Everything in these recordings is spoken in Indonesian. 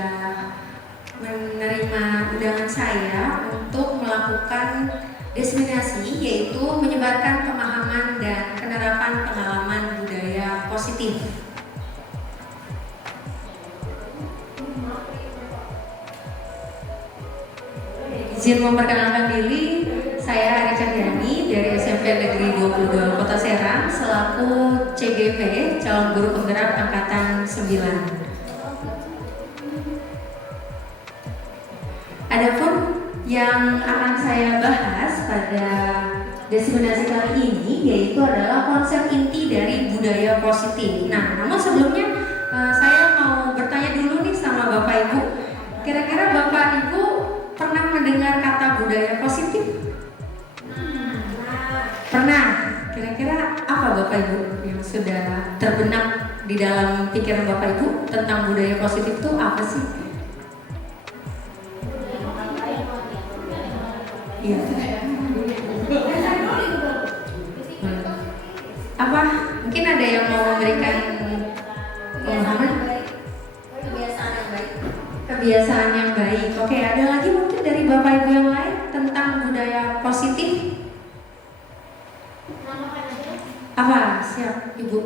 sudah menerima undangan saya untuk melakukan diseminasi, yaitu menyebarkan pemahaman dan penerapan pengalaman budaya positif. Izin memperkenalkan diri, saya Ari Cahyani dari SMP Negeri 22 Kota Serang selaku CGP, calon guru penggerak angkatan 9. Adapun yang akan saya bahas pada diseminasi kali ini yaitu adalah konsep inti dari budaya positif. Nah, namun sebelumnya saya mau bertanya dulu nih sama Bapak Ibu. Kira-kira Bapak Ibu pernah mendengar kata budaya positif? Pernah. Kira-kira apa Bapak Ibu yang sudah terbenak di dalam pikiran Bapak Ibu tentang budaya positif itu apa sih? Iya. Apa? Mungkin ada yang mau memberikan pemahaman? Kebiasaan yang baik. Kebiasaan yang baik. Oke, ada lagi mungkin dari Bapak Ibu yang lain tentang budaya positif? Apa? Siap, Ibu.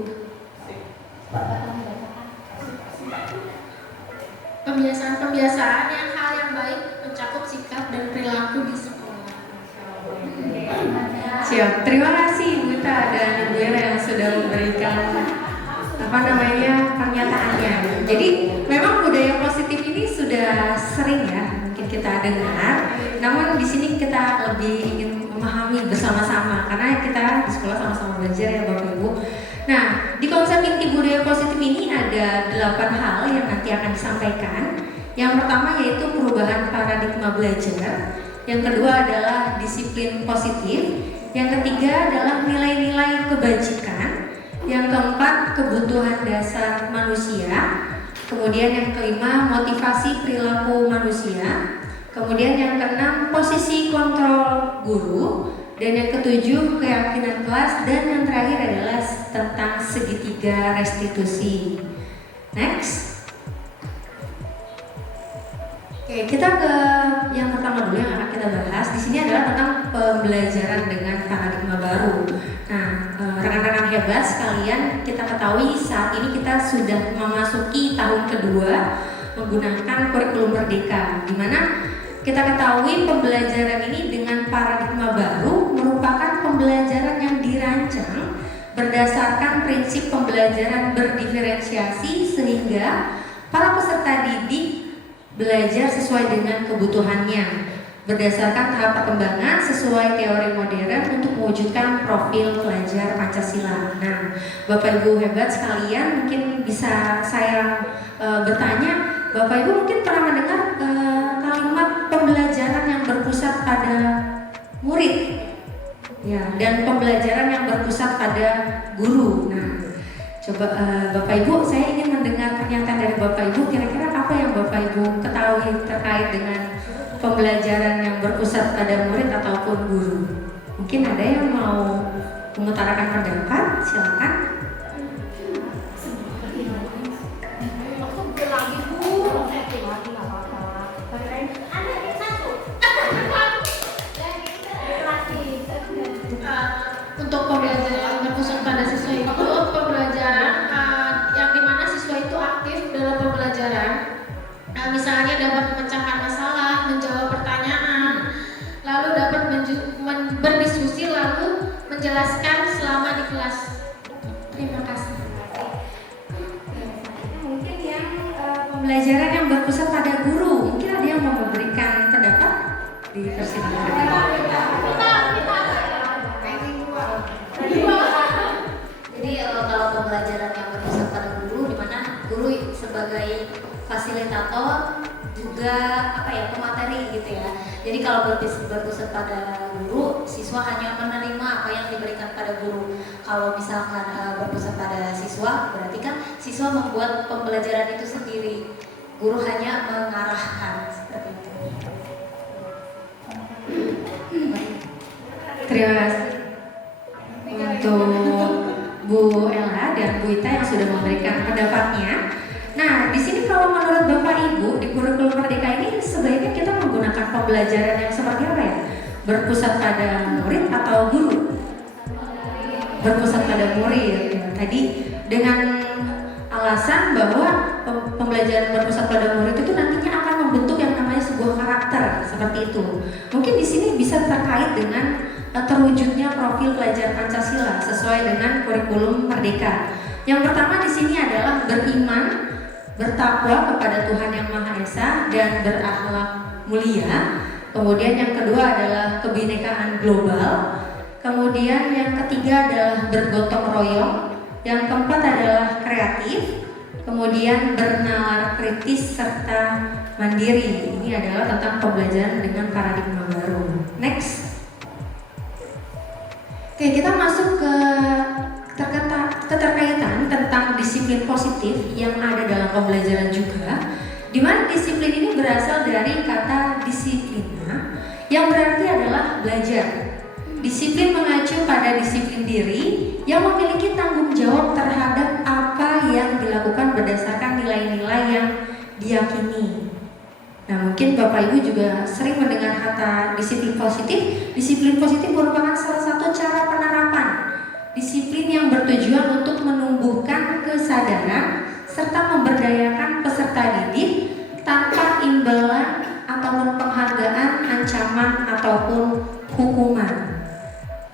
Kebiasaan-kebiasaan yang hal yang baik mencakup sikap dan perilaku di sekolah. Siap. Terima kasih Ibu Ta dan Ibu Era yang sudah memberikan pernyataannya. Jadi memang budaya positif ini sudah sering ya mungkin kita dengar. Namun di sini kita lebih ingin memahami bersama-sama karena kita di sekolah sama-sama belajar ya Bapak Ibu. Nah, di konsep inti budaya positif ini ada 8 hal yang nanti akan disampaikan. Yang pertama yaitu perubahan paradigma belajar. Yang kedua adalah disiplin positif. Yang ketiga adalah nilai-nilai kebajikan. Yang keempat, kebutuhan dasar manusia. Kemudian yang kelima, motivasi perilaku manusia. Kemudian yang keenam, posisi kontrol guru. Dan yang ketujuh, keyakinan kelas. Dan yang terakhir adalah tentang segitiga restitusi. Next. Oke, kita ke yang pertama dulu yang akan kita bahas. Di sini adalah tentang pembelajaran dengan paradigma baru. Nah, rekan-rekan hebat sekalian, kita ketahui saat ini kita sudah memasuki tahun kedua menggunakan kurikulum Merdeka, di mana kita ketahui pembelajaran ini dengan paradigma baru merupakan pembelajaran yang dirancang berdasarkan prinsip pembelajaran berdiferensiasi sehingga para peserta didik belajar sesuai dengan kebutuhannya berdasarkan tahap perkembangan sesuai teori modern untuk mewujudkan profil pelajar Pancasila. Nah, Bapak Ibu hebat sekalian, mungkin bisa saya bertanya, Bapak Ibu mungkin pernah mendengar kalimat pembelajaran yang berpusat pada murid, ya, dan pembelajaran yang berpusat pada guru. Nah, coba Bapak Ibu, saya ingin mendengar pernyataan dari Bapak Ibu. Kira-kira apa yang Bapak Ibu ketahui terkait dengan pembelajaran yang berpusat pada murid ataupun guru? Mungkin ada yang mau mengutarakan pendapat, silakan. Untuk pembelajaran yang berpusat pada siswa itu pembelajaran yang dimana siswa itu aktif dalam pembelajaran. Misalnya dapat memecahkan masalah, menjawab pertanyaan, lalu dapat berdiskusi, lalu menjelaskan selama di kelas. Terima kasih. Mungkin yang pembelajaran yang berpusat pada guru, mungkin ada yang mau memberikan pendapat di versi Jadi kalau pembelajaran yang berpusat pada guru, di mana guru sebagai fasilitator juga pemateri gitu ya. Jadi kalau berpusat pada guru, siswa hanya menerima apa yang diberikan pada guru. Kalau misalkan berpusat pada siswa, berarti kan siswa membuat pembelajaran itu sendiri. Guru hanya mengarahkan seperti itu. Terima kasih untuk Bu Ella dan Bu Ita yang sudah memberikan pendapatnya. Nah, di sini kalau menurut Bapak Ibu di kurikulum Merdeka ini sebaiknya kita menggunakan pembelajaran yang seperti apa ya? Berpusat pada murid atau guru? Berpusat pada murid. Tadi dengan alasan bahwa pembelajaran berpusat pada murid itu nantinya akan membentuk yang namanya sebuah karakter seperti itu. Mungkin di sini bisa terkait dengan terwujudnya profil pelajar Pancasila sesuai dengan kurikulum Merdeka. Yang pertama di sini adalah beriman, bertakwa kepada Tuhan Yang Maha Esa dan berakhlak mulia. Kemudian yang kedua adalah kebinekaan global. Kemudian yang ketiga adalah bergotong royong. Yang keempat adalah kreatif. Kemudian bernalar kritis serta mandiri. Ini adalah tentang pembelajaran dengan paradigma baru. Next. Oke, kita masuk ke keterkaitan tentang disiplin positif yang ada dalam pembelajaran juga, di mana disiplin ini berasal dari kata disiplina yang berarti adalah belajar. Disiplin mengacu pada disiplin diri yang memiliki tanggung jawab terhadap apa yang dilakukan berdasarkan nilai-nilai yang diyakini. Nah, mungkin Bapak Ibu juga sering mendengar kata disiplin positif. Disiplin positif merupakan salah satu cara penerapan disiplin yang bertujuan untuk menumbuhkan kesadaran serta memberdayakan peserta didik tanpa imbalan ataupun penghargaan, ancaman ataupun hukuman.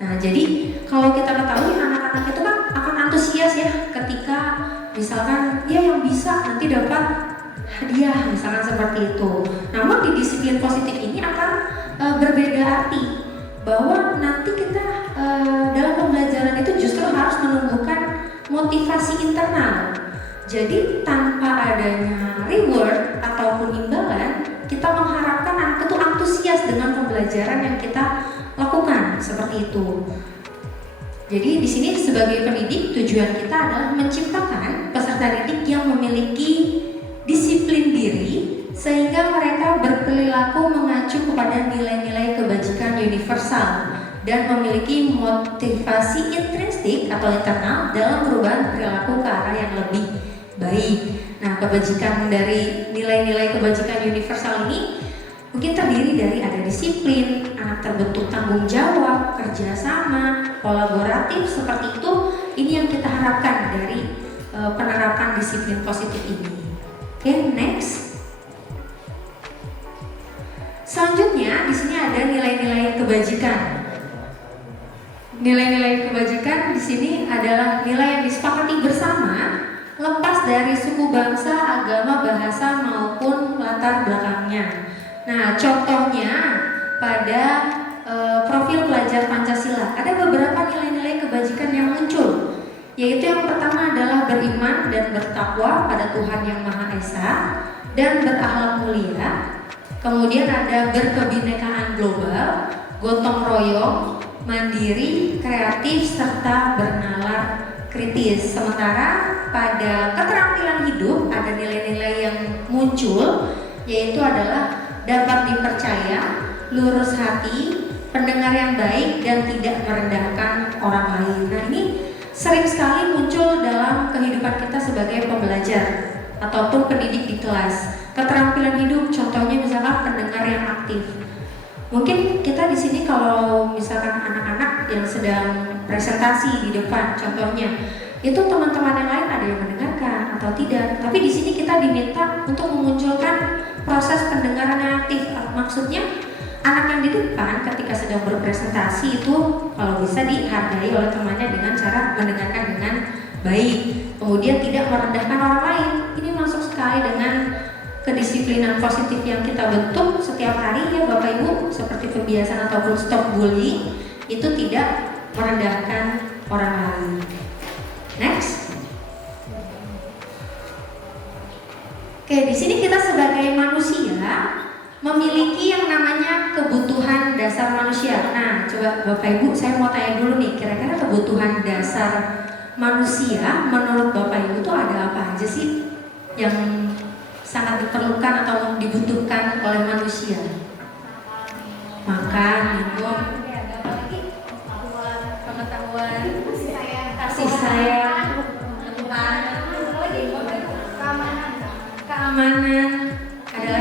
Nah, jadi kalau kita ketahui anak-anak itu kan akan antusias ya ketika misalkan dia yang bisa nanti dapat hadiah, misalkan seperti itu. Namun di disiplin positif ini akan berbeda arti, bahwa nanti kita dalam pembelajaran itu justru harus menumbuhkan motivasi internal. Jadi tanpa adanya reward ataupun imbalan, kita mengharapkan anak itu antusias dengan pembelajaran yang kita lakukan, seperti itu. Jadi di sini sebagai pendidik tujuan kita adalah menciptakan peserta didik yang memiliki disiplin diri sehingga mereka berperilaku mengacu kepada nilai-nilai kebajikan universal dan memiliki motivasi intrinsik atau internal dalam perubahan perilaku ke arah yang lebih baik. Nah, kebajikan dari nilai-nilai kebajikan universal ini mungkin terdiri dari ada disiplin, anak terbentuk tanggung jawab, kerjasama, kolaboratif, seperti itu. Ini yang kita harapkan dari penerapan disiplin positif ini. Oke, next. Selanjutnya di sini ada nilai-nilai kebajikan. Nilai-nilai kebajikan di sini adalah nilai yang disepakati bersama, lepas dari suku bangsa, agama, bahasa maupun latar belakangnya. Nah, contohnya pada profil pelajar Pancasila ada beberapa nilai-nilai kebajikan yang muncul, yaitu yang pertama adalah beriman dan bertakwa pada Tuhan Yang Maha Esa dan berakhlak mulia. Kemudian ada berkebinekaan global, gotong royong, mandiri, kreatif, serta bernalar kritis. Sementara pada keterampilan hidup ada nilai-nilai yang muncul, yaitu adalah dapat dipercaya, lurus hati, pendengar yang baik, dan tidak merendahkan orang lain. Nah, ini sering sekali muncul dalam kehidupan kita sebagai pembelajar ataupun pendidik di kelas. Keterampilan hidup, contohnya misalkan pendengar yang aktif. Mungkin kita di sini kalau misalkan anak-anak yang sedang presentasi di depan, contohnya itu teman-teman yang lain ada yang mendengarkan atau tidak. Tapi di sini kita diminta untuk memunculkan proses pendengaran yang aktif. Maksudnya anak yang di depan ketika sedang berpresentasi itu kalau bisa dihargai oleh temannya dengan cara mendengarkan dengan baik, kemudian tidak merendahkan orang lain. Ini masuk sekali dengan kedisiplinan positif yang kita bentuk setiap hari ya Bapak Ibu, seperti kebiasaan ataupun stop bullying, itu tidak merendahkan orang lain. Next. Oke, di sini kita sebagai manusia memiliki yang namanya kebutuhan dasar manusia. Nah, coba Bapak Ibu, saya mau tanya dulu nih, kira-kira kebutuhan dasar manusia menurut Bapak Ibu itu ada apa aja sih yang sangat diperlukan atau dibutuhkan oleh manusia? Makan, minum, pengetahuan, kasih sayang, keamanan, ada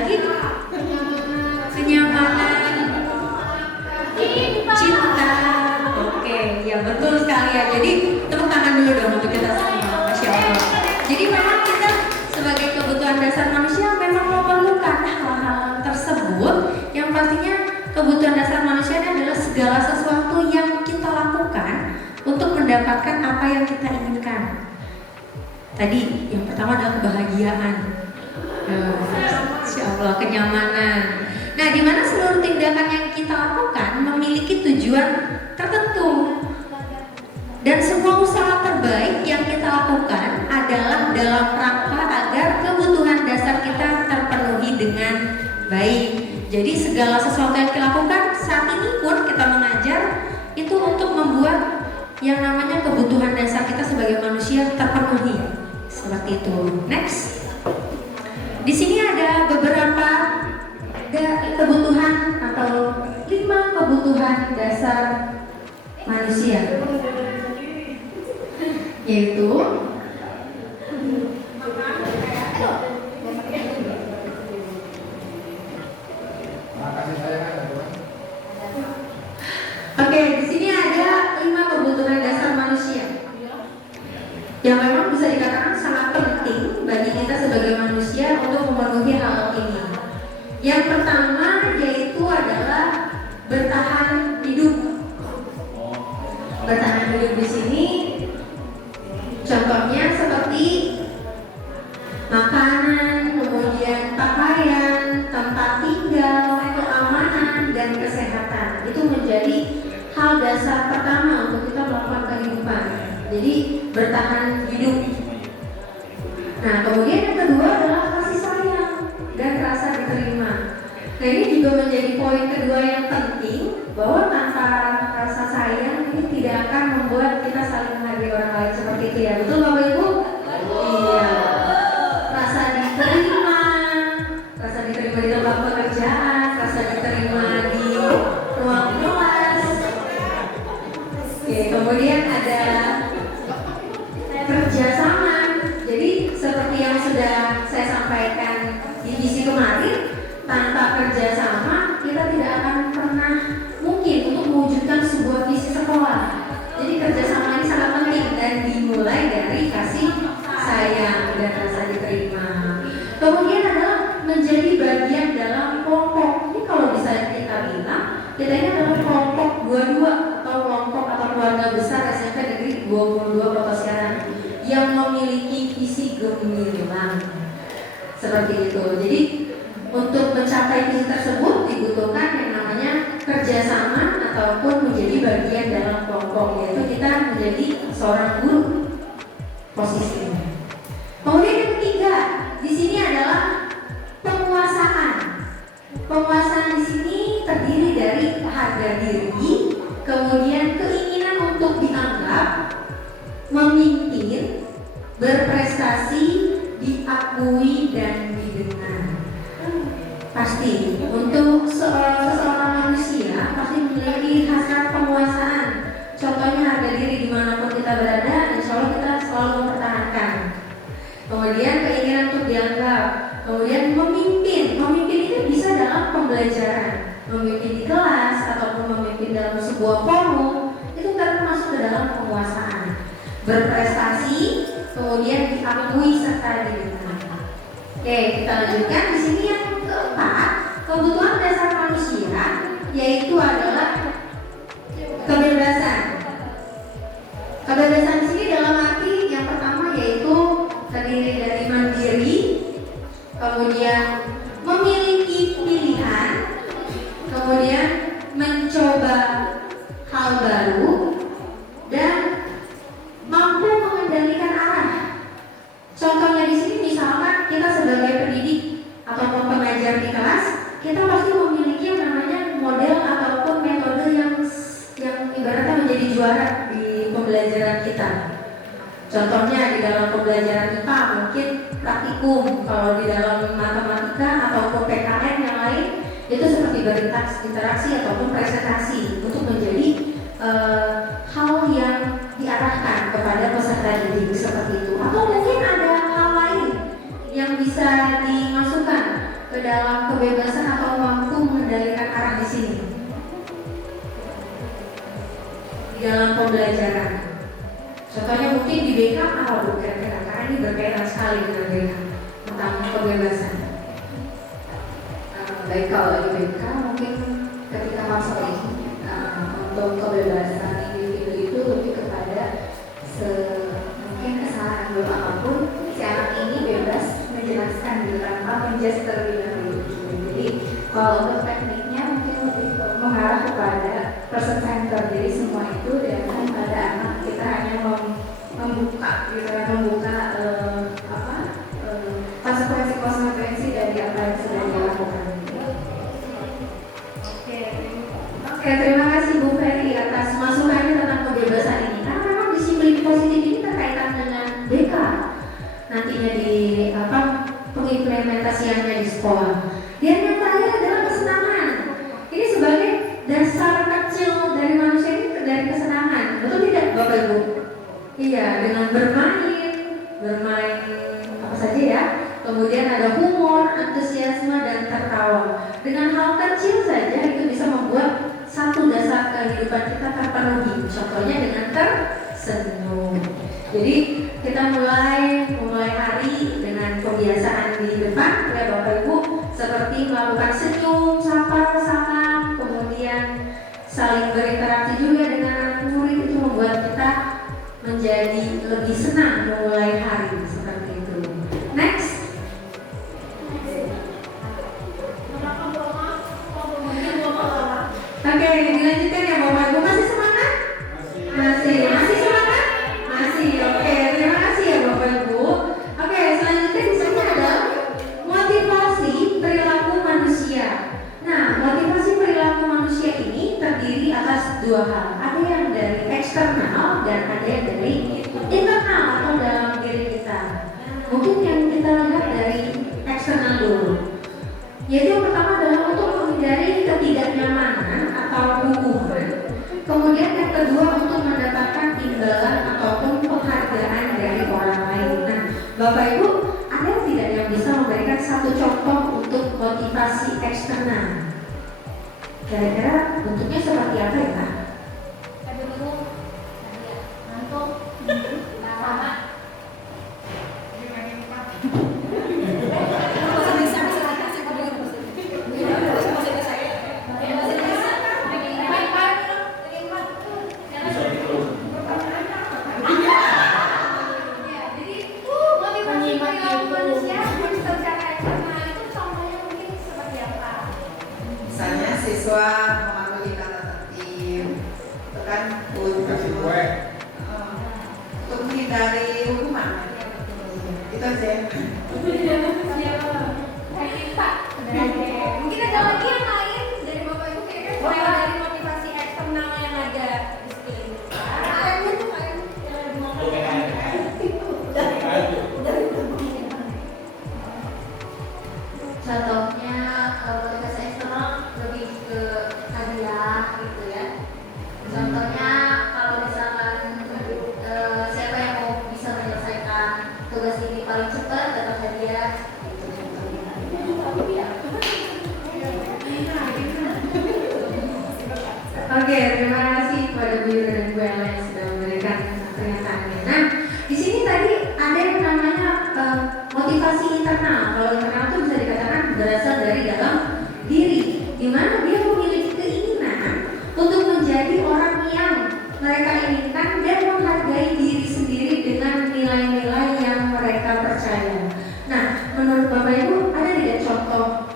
mendapatkan apa yang kita inginkan. Tadi yang pertama adalah kebahagiaan, Insya Allah kenyamanan. Nah, di mana seluruh tindakan yang kita lakukan memiliki tujuan tertentu. Dan semua usaha terbaik yang kita lakukan adalah dalam rangka agar kebutuhan dasar kita terpenuhi dengan baik. Jadi segala sesuatu yang kita lakukan saat ini pun kita mengajar itu untuk membuat yang namanya kebutuhan dasar kita sebagai manusia terpenuhi. Seperti itu. Next. Di sini ada beberapa kebutuhan atau 5 kebutuhan dasar manusia, yaitu oke, di sini ada 5 kebutuhan dasar manusia yang memang bisa dikatakan sangat penting bagi kita sebagai manusia untuk memenuhi hal ini. Yang pertama yaitu adalah bertahan hidup. Bertahan hidup di sini contohnya seperti makanan, kemudian pakaian, tempat tinggal, keamanan, dan kesehatan. Itu menjadi hal dasar pertama untuk kita melakukan kehidupan. Jadi bertahan hidup. Nah, kemudian yang kedua adalah kasih sayang dan rasa diterima. Nah, ini juga menjadi poin kedua yang penting, bahwa tanpa rasa sayang ini tidak akan membuat kita saling menghargai orang lain, seperti itu ya. Betul Bapak Ibu? Iya. Rasa diterima di tempat pekerjaan, rasa diterima di ruang kelas. Oke, kemudian ada kerjasama. Jadi seperti yang sudah saya sampaikan di misi kemarin, tanpa kerjasama kita tidak akan pernah mungkin untuk mewujudkan sebuah visi sekolah. Jadi kerjasama ini sangat penting dan dimulai dari kasih sayang dan rasa diterima. Kemudian adalah menjadi bagian dalam kelompok. Ini kalau bisa kita bilang, kita ini adalah kelompok 22 atau kelompok atau keluarga besar SMP Negeri 22 Kota Serang yang memiliki visi gemilang. Seperti itu. Jadi untuk mencapai visi tersebut dibutuhkan yang namanya kerjasama ataupun menjadi bagian dalam kelompok, yaitu kita menjadi seorang guru posisinya. Kemudian yang ketiga di sini adalah penguasaan. Penguasaan di sini terdiri dari harga diri, kemudian keinginan untuk dianggap, memimpin, berprestasi, diakui dan didengar. Pasti untuk seorang manusia pasti memiliki hasrat penguasaan. Contohnya harga diri dimanapun kita berada, insya Allah kita selalu mempertahankan. Kemudian keinginan untuk dianggap, kemudian memimpin. Memimpin itu bisa dalam pembelajaran, memimpin di kelas ataupun memimpin dalam sebuah forum, itu termasuk ke dalam penguasaan. Berprestasi, kemudian diakui serta didengar. Oke, kita lanjutkan. Di sini yang keempat, kebutuhan dasar manusia yaitu adalah kebebasan. Kebebasan di sini dalam arti yang pertama yaitu terdiri dari mandiri, kemudian memiliki pilihan, kemudian mencoba hal baru, dan mampu mengendalikan arah. Contohnya di sini misalkan kita sebagai pendidik ataupun pengajar di kelas, kita pasti memiliki yang namanya model ataupun metode yang ibaratnya menjadi juara di pembelajaran kita. Contohnya di dalam pembelajaran IPA mungkin praktikum, kalau di dalam matematika ataupun PKN yang lain itu seperti berinteraksi ataupun presentasi untuk menjadi hal yang diarahkan kepada peserta didik seperti itu. Atau mungkin ada hal lain yang bisa dimasukkan ke dalam kebebasan atau mampu mengendalikan arah di sini di dalam pembelajaran. Contohnya mungkin di BK apa kira-kira, karena ini berkaitan sekali dengan BK tentang kebebasan. Baik, kalau di BK mungkin ketika masuk ini untuk kebebasan individu itu lebih kepada ingest terlebih dahulu. Jadi kalau untuk tekniknya mungkin lebih mengarah kepada person center. Jadi semua itu diarahkan pada anak, kita hanya membuka gitu ya, membuka konsekuensi dari apa yang sudah dilakukan. Oke, terima kasih Bu Ferry atas masukannya tentang kebebasan ini. Karena memang disiplin positif ini berkaitan dengan BK nantinya di pengimplementasiannya di sekolah. Dan yang terakhir adalah kesenangan. Ini sebagai dasar kecil dari manusia ini dari kesenangan. Betul tidak Bapak Ibu? Iya, dengan bermain apa saja ya. Kemudian ada humor, antusiasme, dan tertawa. Dengan hal kecil saja itu bisa membuat satu dasar kehidupan kita terpenuhi. Contohnya dengan tersenyum. Jadi kita mulai hari dengan kebiasaan di depan ya Bapak Ibu, seperti melakukan senyum, sapa, salam, kemudian saling berinteraksi juga dengan anak murid. Itu membuat kita menjadi lebih senang memulai hari seperti itu. Next. Oke, dilanjutkan ya Bapak Ibu. Masih semangat? Masih semangat? Masih. Oke, terima kasih ya Bapak Ibu. Oke, selanjutnya di sini ada motivasi perilaku manusia. Nah, motivasi perilaku manusia ini terdiri atas dua hal. Ada yang dari eksternal dan ada yang dari internal atau dalam diri kita. Mungkin yang kita lihat dari eksternal dulu. Yaitu yang pertama adalah untuk menghindari ketidaknyamanan atau hubungan. Kemudian yang kedua untuk mendapatkan imbalan ataupun penghargaan dari orang lain. Nah, Bapak Ibu, ada tidak yang bisa memberikan satu contoh untuk motivasi eksternal? Kira-kira bentuknya seperti apa ya Kak? Misalnya siswa mematuhi kata tertib, itu kan untuk menghindari hukuman. Itu aja. Mungkin ada lagi yang lain dari Bapak Ibu kira-kira dari motivasi eksternal yang ada di sekeliling kita. Ada tuh kayak contohnya motivasi eksternal lebih ke hadiah gitu ya. Contohnya kalau misalkan siapa yang mau bisa menyelesaikan tugas ini paling cepat dapat hadiah gitu contohnya. Oke, terima kasih kepada Bu Yura dan Bu Ella yang sudah memberikan pernyataannya. Nah, di sini tadi ada yang namanya motivasi internal. Kalau internal itu bisa dikatakan berasal dari dalam diri, di mana dia memiliki keinginan untuk menjadi orang yang mereka inginkan dan menghargai diri sendiri dengan nilai-nilai yang mereka percaya. Nah, menurut Bapak Ibu ada tidak contoh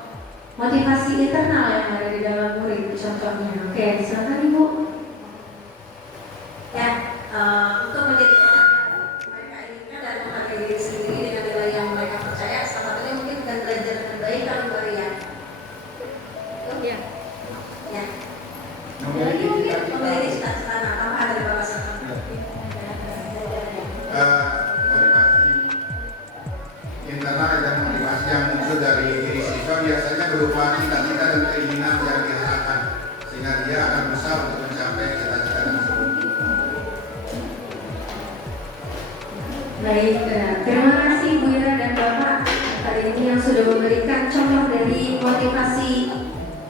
motivasi internal yang ada di dalam murid? Contohnya, oke, silakan Ibu. Ya, untuk menjadi orang yang mereka inginkan dan menghargai diri sendiri dengan nilai yang mereka percaya, salah satunya mungkin dengan belajar dengan baik kalau Maria. Ya. Ya. Lagi mungkin memiliki cita-cita tambahan dari Bapak Sama. Motivasi internal dan motivasi yang muncul dari diri siswa biasanya berupa cita-cita dan keinginan yang diharapkan, sehingga dia akan berusaha untuk mencapai cita-cita tersebut. Baik, terima kasih Bu Ira dan Bapak hari ini yang sudah memberikan contoh dari motivasi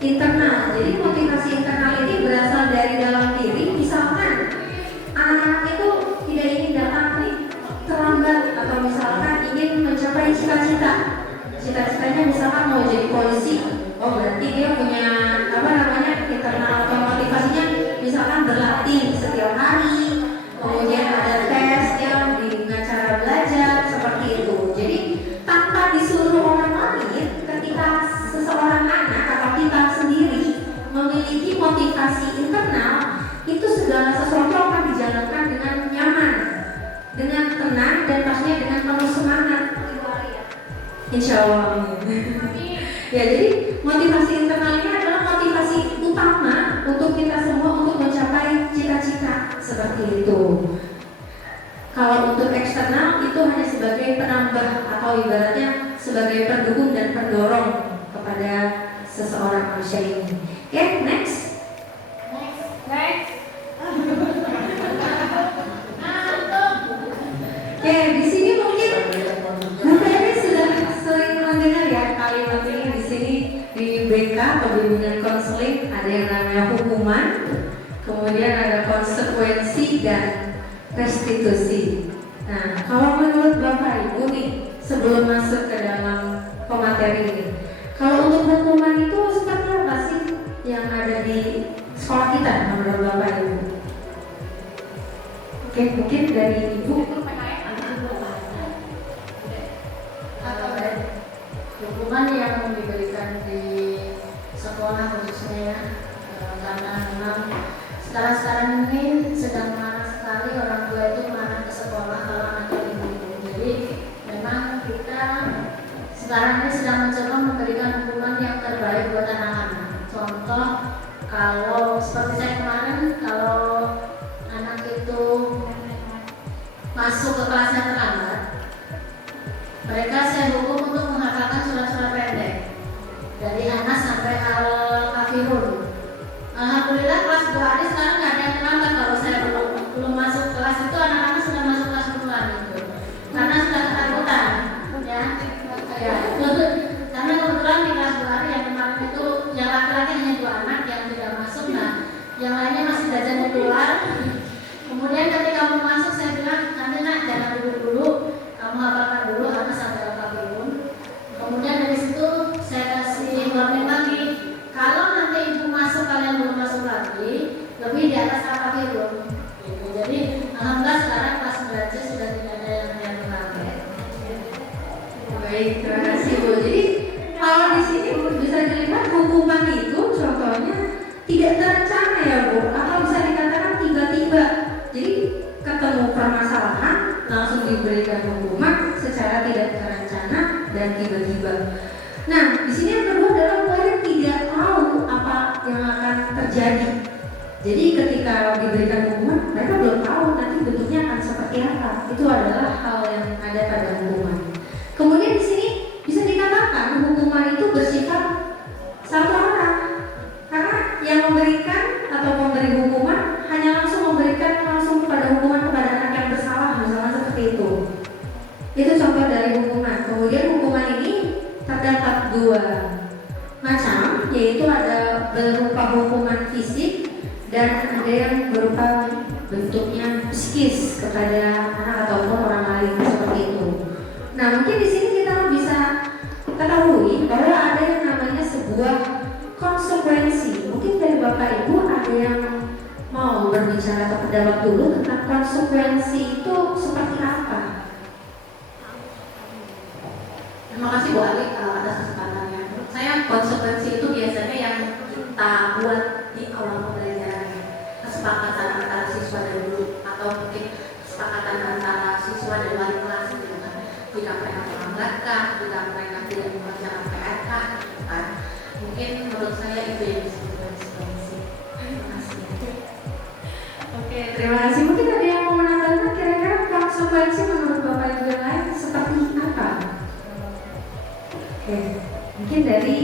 internal. Jadi motivasi internal ini berasal dari dalam diri. Misalkan anak itu tidak ingin datang terlambat atau misalkan ingin mencapai cita-cita. Cita-citanya misalkan mau jadi polisi. Oh, berarti dia punya internal atau motivasinya misalkan berlatih setiap hari. Kemudian ada tesnya dengan cara belajar seperti itu. Jadi tanpa disuruh orang lain, Allah. Ya, jadi motivasi internal ini adalah motivasi utama untuk kita semua untuk mencapai cita-cita seperti itu. Kalau untuk eksternal itu hanya sebagai penambah atau ibaratnya sebagai pendukung dan pendorong kepada seseorang manusia ini. Oke, next. Oke, di sini mungkin Bapak ini sudah sering mendengar ya kalimat ini di sini di BK atau bimbingan konseling ada yang namanya hukuman, kemudian ada konsekuensi dan restitusi. Nah, kalau menurut Bapak Ibu nih sebelum masuk ke dalam pemateri ini, kalau untuk hukuman itu seperti apa sih yang ada di sekolah kita menurut Bapak Ibu? Oke, mungkin dari Ibu. Hukuman yang diberikan di sekolah khususnya karena memang sekarang ini sedang marah sekali orang tua itu marah ke sekolah kalau anaknya ibu. Jadi memang kita sekarang ini sedang mencoba memberikan hukuman yang terbaik buat anak-anak. Contoh kalau seperti saya kemarin, kalau anak itu masuk ke kelasnya terlambat, mereka saya hukum untuk menghafalkan surat-surat pendek dari Anas sampai Al-Kafirun. Alhamdulillah kelas 2 hari sekarang nggak ada yang terlambat. Kalau saya belum masuk kelas itu anak-anak sudah masuk kelas duluan itu, karena sudah ketakutan, ya. Karena kebetulan di kelas 2 hari yang kemarin itu yang laki-laki hanya 2 anak yang tidak masuk, nah yang lainnya masih jajan di luar. Kemudian ketika mau masuk saya bilang, nanti nak jangan dulu, kamu hafalkan dulu Anas sampai Al-Kafirun. Kemudian dari situ saya kasih warning lagi, kalau nanti ibu masuk kalian belum masuk lagi, lebih di atas Al-Kafirun. Gitu. Jadi alhamdulillah sekarang pas belajar sudah tidak ada yang terlambat. Baik, terima kasih Bu. Jadi kalau di sini bisa dilihat hukuman itu contohnya tidak terencana ya Bu, atau bisa dikatakan tiba-tiba. Jadi ketemu permasalahan langsung diberikan hukuman secara tidak terencana dan tiba-tiba. Nah, di sini yang kedua adalah pelajar tidak tahu apa yang akan terjadi. Jadi ketika diberikan hukuman, mereka belum tahu nanti bentuknya akan seperti apa. Itu adalah hal yang ada pada hukuman. Kemudian di sini bisa dikatakan hukuman itu bersifat satu arah, karena yang memberikan atau memberi hukuman hanya langsung memberikan langsung pada hukuman kepada anak yang bersalah, misalnya seperti itu. Itu contoh dari hukuman. Kemudian hukuman ini terdapat 2 macam, yaitu ada berupa hukuman fisik dan ada yang berupa bentuknya psikis kepada anak ataupun orang lain seperti itu. Nah, mungkin di sini kita bisa ketahui bahwa ada yang namanya sebuah konsekuensi. Mungkin dari Bapak Ibu ada yang mau berbicara atau pendapat dulu tentang konsekuensi itu seperti apa? Terima kasih Bu Ali atas kesempatannya. Saya konsekuensi itu biasanya yang kita buat di awal pembelajaran, kesepakatan antara siswa dan guru atau mungkin kesepakatan antara siswa dan wali kelas gitu kan. Jika mereka melanggarkan, jika mereka tidak mengerjakan PR kan, mungkin menurut saya itu yang disebut konsekuensi. Terima kasih. Oke, terima kasih. Mungkin ada yang mau menambahkan kira-kira konsekuensi menurut Bapak Ibu yang lain seperti apa? Oke, mungkin dari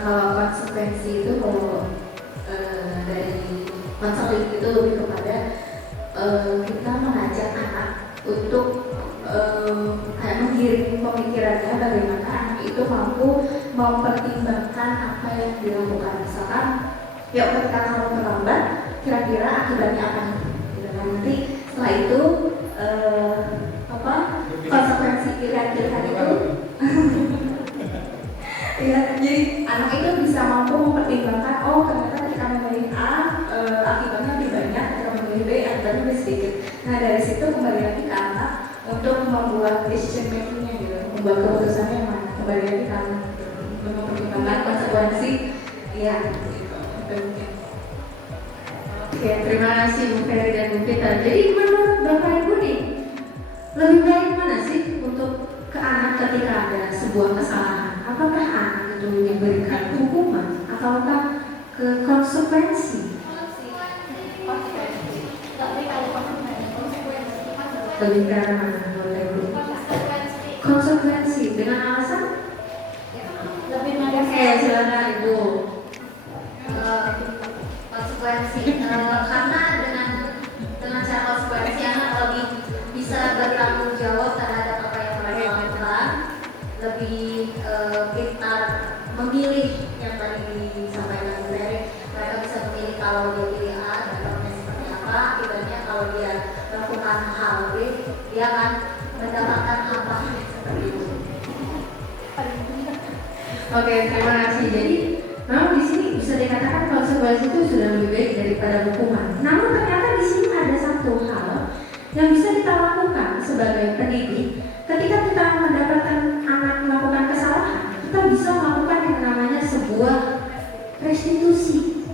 kalau konsekuensi itu dari konseling itu lebih kepada kita mengajak anak untuk menggiring pemikirannya bagaimana anak itu mampu mempertimbangkan apa yang dilakukan. Misalkan, ya ketika kamu terlambat, kira-kira akibatnya apa? Nanti setelah itu konsekuensi pilihan-pilihan itu ya, jadi anak itu bisa mampu mempertimbangkan, oh ternyata ketika memilih A akibatnya lebih banyak, ketika memilih B akibatnya lebih sedikit. Nah dari situ kembali lagi ke anak untuk membuat decision makingnya gitu, membuat keputusannya yang mana, kembali lagi ke anak mempertimbangkan konsekuensi ya gitu. Oke, terima kasih Bu Ferry dan Bu Pita. Jadi menurut Bapak Ibu nih, lebih baik mana sih untuk ke anak ketika ada sebuah kesalahan? Apakah anak itu diberikan hukuman ataukah ke konsekuensi? Lebih ke arah mana menurut Ibu? Konsekuensi dengan alasan? Lebih Oke, silakan Ibu. Konsekuensi karena dengan cara konsekuensi anak lebih bisa bertanggung jawab terhadap apa yang mereka lakukan, lebih pintar memilih yang tadi disampaikan Bu Rere. Mereka bisa memilih kalau dia pilih A, dampaknya seperti apa, akibatnya kalau dia melakukan hal B, dia akan mendapatkan apa seperti itu. Oke, terima kasih. Jadi memang di sini bisa dikatakan konsekuensi itu sudah lebih baik daripada hukuman. Namun ternyata di sini ada satu hal yang bisa kita lakukan sebagai pendidik ketika kita mendapatkan anak melakukan kesalahan. Kita bisa melakukan yang namanya sebuah restitusi.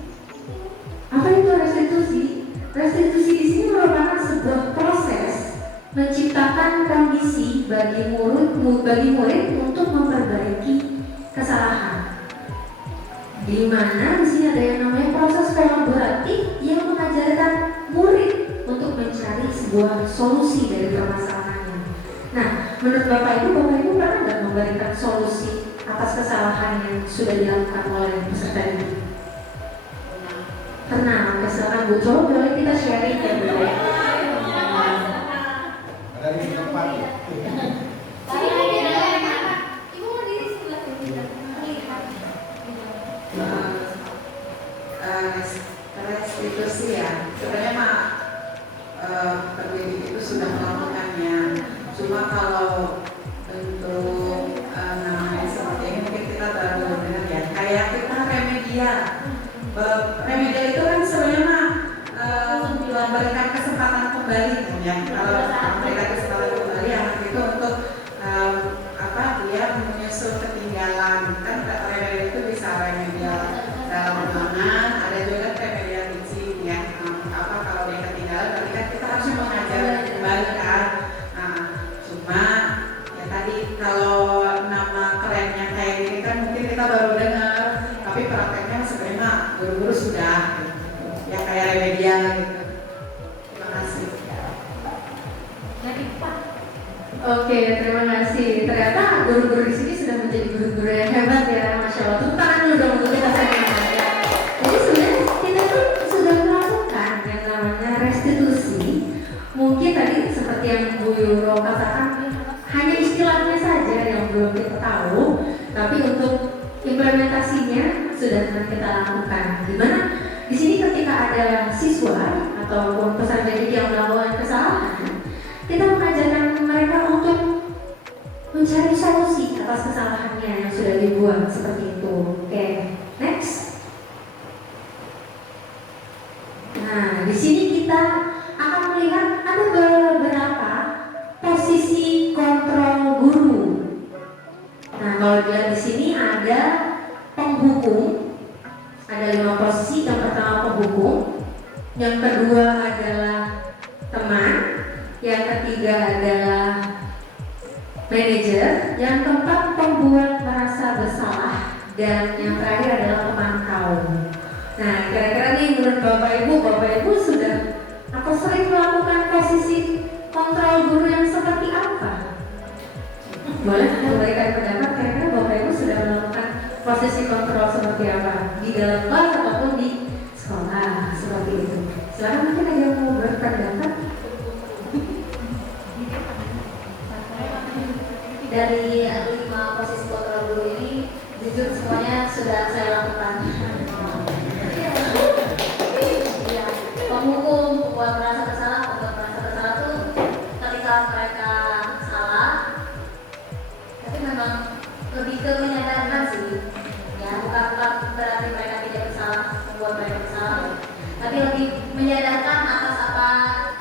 Apa itu restitusi? Restitusi di sini merupakan sebuah proses menciptakan kondisi bagi murid untuk memperbaiki kesalahan. Di mana di sini ada yang namanya proses kolaboratif yang mengajarkan murid untuk mencari sebuah solusi dari permasalahannya. Nah, menurut Bapak Ibu pernah nggak memberikan solusi atas kesalahan yang sudah dilakukan oleh peserta didik? Pernah. Oke, silakan Bu. Coba boleh kita sharing ya Bu. Ada di tempat. Restitusi ya, sebenarnya mah pendidik itu sudah melakukannya. Cuma kalau untuk namanya seperti ini mungkin kita baru dengar ya. Kayak kita remedial. Remedial itu kan sebenarnya memberikan kesempatan kembali ya. Kalau memberikan kesempatan kembali anak itu untuk dia menyusul ketinggalan. Kan remedial itu bisa remedial dalam ruangan, ada juga remedial teaching ya. Kalau dia ketinggalan berarti kan kita harus mengajar kembali kan. Cuma ya tadi kalau nama kerennya kayak gini kan mungkin kita baru dengar, tapi prakteknya sebenarnya guru-guru sudah ya kayak remedial gitu. Terima kasih. Oke, terima kasih. Ternyata guru-guru di sini sudah menjadi guru-guru yang hebat ya, Masya Allah. Tepuk tangan dulu dong untuk kita semua. Jadi sebenarnya kita tuh sudah melakukan yang namanya restitusi. Mungkin tadi seperti yang Bu Yuro katakan, hanya istilahnya saja yang belum kita tahu, tapi untuk implementasinya sudah kita lakukan. Dimana di sini ketika ada siswa ataupun peserta didik yang melakukan kesalahan, kita mengajarkan mereka untuk mencari solusi atas kesalahannya yang sudah dibuat seperti itu. Oke, next. Nah, di sini kita akan melihat ada beberapa posisi kontrol guru. Nah, kalau dilihat di sini ada penghukum, ada 5 posisi. Yang pertama penghukum, yang kedua adalah teman, yang ketiga adalah manajer, yang keempat pembuat merasa bersalah, dan yang terakhir adalah pemantau. Nah, kira-kira nih menurut Bapak Ibu sudah atau sering melakukan posisi kontrol guru yang seperti apa? Boleh memberikan pendapat, kira-kira Bapak Ibu sudah melakukan posisi kontrol seperti apa? Di dalam kelas ataupun di sekolah, seperti itu. Silakan mungkin ada yang mau berpendapat. Dari 5 posisi kontrol guru ini, jujur semuanya sudah saya lakukan. Ya, penghukum, pembuat merasa bersalah tuh ketika mereka salah, tapi memang lebih ke menyadarkan sih. Ya, bukan berarti mereka tidak bersalah, membuat mereka bersalah, tapi lebih menyadarkan atas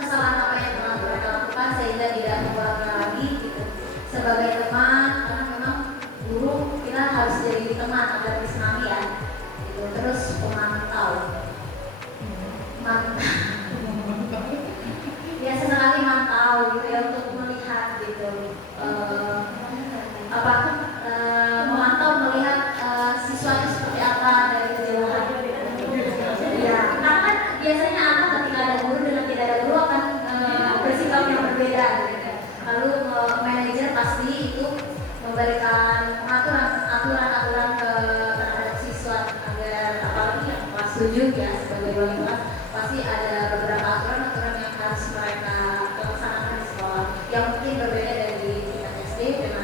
kesalahan apa yang telah mereka lakukan sehingga tidak mengulangi lagi gitu. Sebagai teman, karena memang guru kita harus jadi teman agar disenangi ya. memantau melihat siswa itu seperti apa dari kejauhan. Ya, karena kan biasanya anak ketika ada guru dengan tidak ada guru akan bersikap yang berbeda. Lalu manajer pasti itu memberikan aturan ke terhadap siswa agar apalagi yang kelas 7 ya sebagai wali kelas pasti ada beberapa aturan yang harus mereka laksanakan di sekolah yang mungkin berbeda dari tingkat SD dengan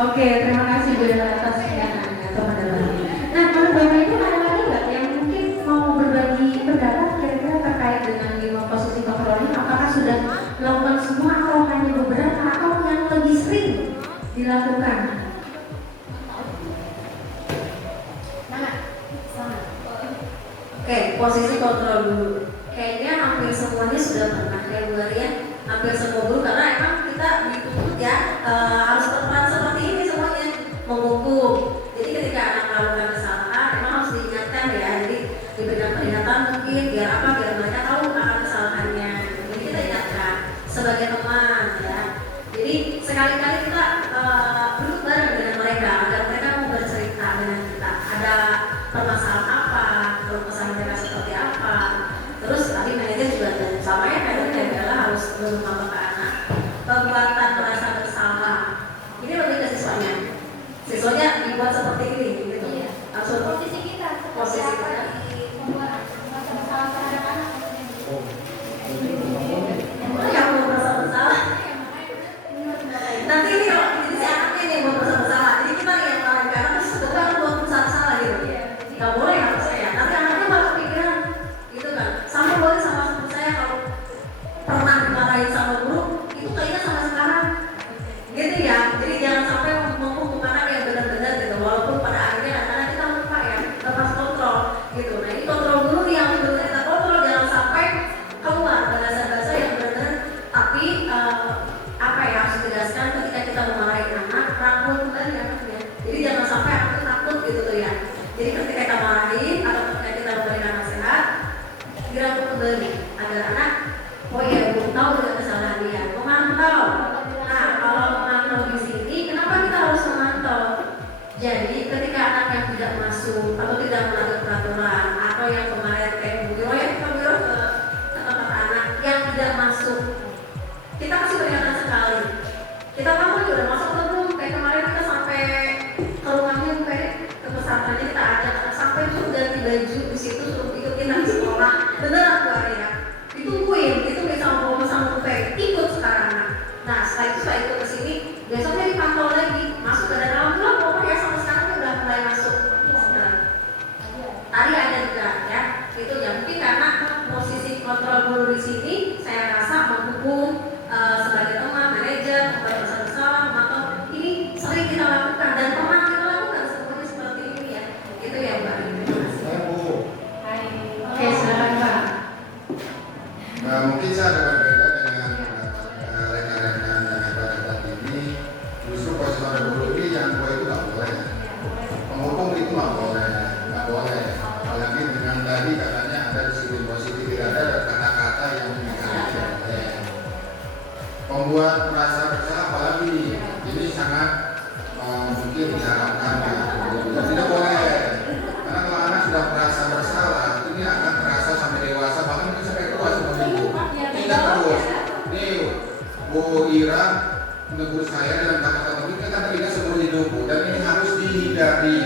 Oke, terima kasih Bu Ella atas kegiatannya teman-teman. Nah, menurut Bapak Ibu ada lagi nggak yang mungkin mau berbagi pendapat kira-kira terkait dengan 5 posisi controlling? Apakah sudah melakukan semua atau hanya beberapa atau yang lebih sering dilakukan? Oke, posisi kontrol dulu. Kayaknya hampir semuanya sudah pernah ya Bu Arya, hampir semua guru karena emang kita dituntut ya harus berperan seperti ini semuanya menghukum. Jadi ketika anak melakukan kesalahan emang harus diingatkan ya, jadi diberikan peringatan mungkin biar apa, biar mereka tahu akan kesalahannya. Jadi kita ingatkan sebagai teman ya. Jadi sekali-kali kita duduk bareng dengan mereka agar mereka mau bercerita dengan kita. Ada permasalahan apa, kalau kesalahan mereka seperti apa. Terus tadi manajer juga sama ya, kadang adalah harus mengembangkan ke anak perbuatan merasa bersalah. Ini lebih ke siswanya. Siswanya dibuat seperti ini, gitu. Langsung posisi kita membuat merasa bersalah terhadap anak. yang mau merasa bersalah. Nanti ini kalau jadi si anaknya nih mau merasa bersalah. Jadi kita nih yang paling karena terus bukan buat bersalah gitu. Gak boleh harusnya ya. Nanti anaknya malah kepikiran, gitu kan. Sama boleh sama seperti saya kalau pernah dimarahin sama guru itu kayaknya sama sekarang gitu ya. Jadi jangan sampai menghukum anak yang benar-benar gitu, walaupun pada akhirnya anak-anak kita lupa ya, lepas kontrol gitu. Nah ini kontrol dulu nih yang benar-benar kita kontrol, jangan sampai keluar bahasa-bahasa yang benar-benar tapi apa ya, harus ditegaskan ketika kita memarahin anak, rangkul kembali anaknya. Jadi jangan sampai anak itu takut gitu tuh ya. Jadi ketika kita marahin atau ketika kita memberikan nasihat, dirangkul kembali agar anak oh ya belum tahu dengan kesalahan dia, memantau. Nah kalau memantau di sini, kenapa kita harus memantau? Jadi ketika anak yang tidak masuk atau tidak melanggar peraturan atau yang kemarin Bu Biro ya, Pak Biro ke tempat anak yang tidak masuk, kita kasih peringatan sekali. Kita tahu dia udah masuk atau belum? Kayak kemarin kita sampai ke rumahnya ke pesantrennya, kita ajak sampai suruh ganti baju di situ, suruh ikutin di sekolah. Beneran Bu Arya, ditungguin, itu bisa ngomong sama Bu Pei, ikut sekarang. Nah setelah itu saya ikut ke sini, besoknya dipantau lagi, masuk ke dalam alhamdulillah pokoknya sama sekarang udah mulai masuk. Tadi ada juga ya, itu ya mungkin karena posisi kontrol guru di sini, saya rasa menghukum sebagai teman, manajer, membuat merasa bersalah, memantau, ini sering kita lakukan dan pernah kita lakukan semuanya seperti ini ya. Itu ya Mbak. Oke, silakan Pak. Mungkin saya ada berbeda dengan rekan-rekan yang hebat-hebat ini. Justru posisi pada guru ini yang gue itu nggak boleh. Penghukum itu nggak boleh. Apalagi dengan tadi katanya ada disiplin positif, tidak ada kata-kata yang menyakiti tidak boleh. Membuat merasa bersalah apalagi ini sangat mungkin diharapkan tidak boleh. Karena kalau anak sudah merasa bersalah, ini akan terasa sampai dewasa, bahkan mungkin sampai tua seumur hidup. Kita terus, nih Bu Ira menegur saya dalam kata-kata ini kan tidak seumur hidup, dan ini harus dihindari.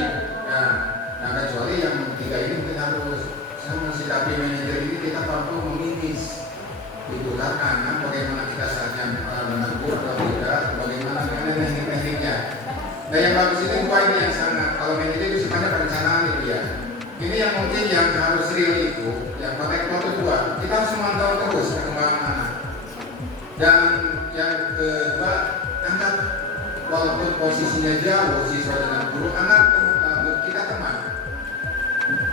Nah kecuali yang ketiga ini mungkin harus saya mensikapi manajer ini kita mampu meminis. Itu karena bagaimana kita saatnya menegur atau tidak, bagaimana teknik-tekniknya. Nah yang bagus ini poin yang sangat, kalau manajer itu sifatnya perencanaan itu ya. Ini yang mungkin yang harus real itu, yang pakai kelompok dua, kita harus memantau terus perkembangan anak. Dan yang kedua, angkat walaupun posisinya jauh siswa dengan guru, anak kita teman.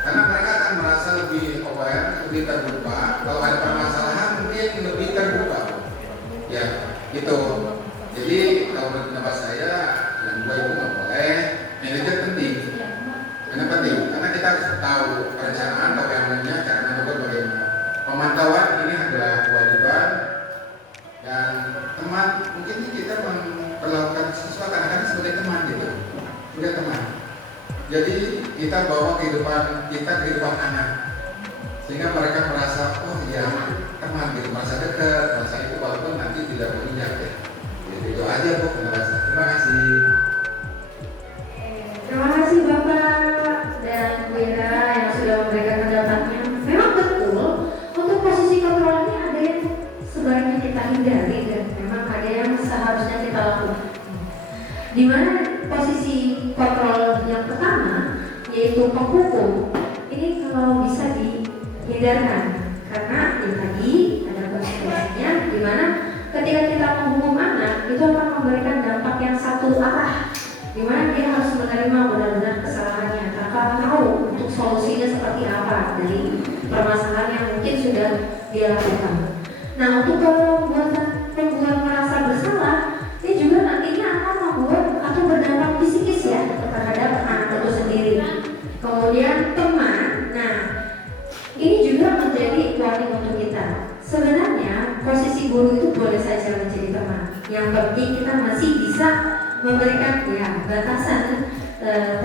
Karena mereka akan merasa lebih aware, lebih terbuka. Kalau ada permasalahan mungkin lebih terbuka. Ya, gitu. Jadi kalau menurut pendapat saya, yang dua itu nggak boleh. Manajer penting. Karena penting, karena kita harus tahu perencanaan, tahu yang namanya, cara menentukan bagaimana. Pemantauan ini adalah kewajiban kita bawa kehidupan kita, kehidupan anak, sehingga mereka merasa oh iya teman gitu, merasa dekat, merasa itu walaupun nanti tidak berinjak ya. Jadi itu aja Bu, terima kasih. Terima kasih Bapak dan Bu Ira yang sudah memberikan pendapatnya. Memang betul, untuk posisi kontrolnya ada yang sebaiknya kita hindari dan memang ada yang seharusnya kita lakukan. Di mana posisi kontrol yang pertama yaitu penghukum, ini kalau bisa dihindarkan karena ya tadi ada konsekuensinya, di mana ketika kita menghukum anak itu akan memberikan dampak yang satu arah, di mana dia harus menerima benar-benar kesalahannya tanpa tahu untuk solusinya seperti apa dari permasalahan yang mungkin sudah dia lakukan. Nah, untuk pembuat merasa bersalah, ini juga nantinya akan membuat atau berdampak psikis ya terhadap anak itu sendiri. Kemudian teman, nah ini juga menjadi warning untuk kita. Sebenarnya posisi guru itu boleh saja menjadi teman. Yang penting kita masih bisa memberikan ya batasan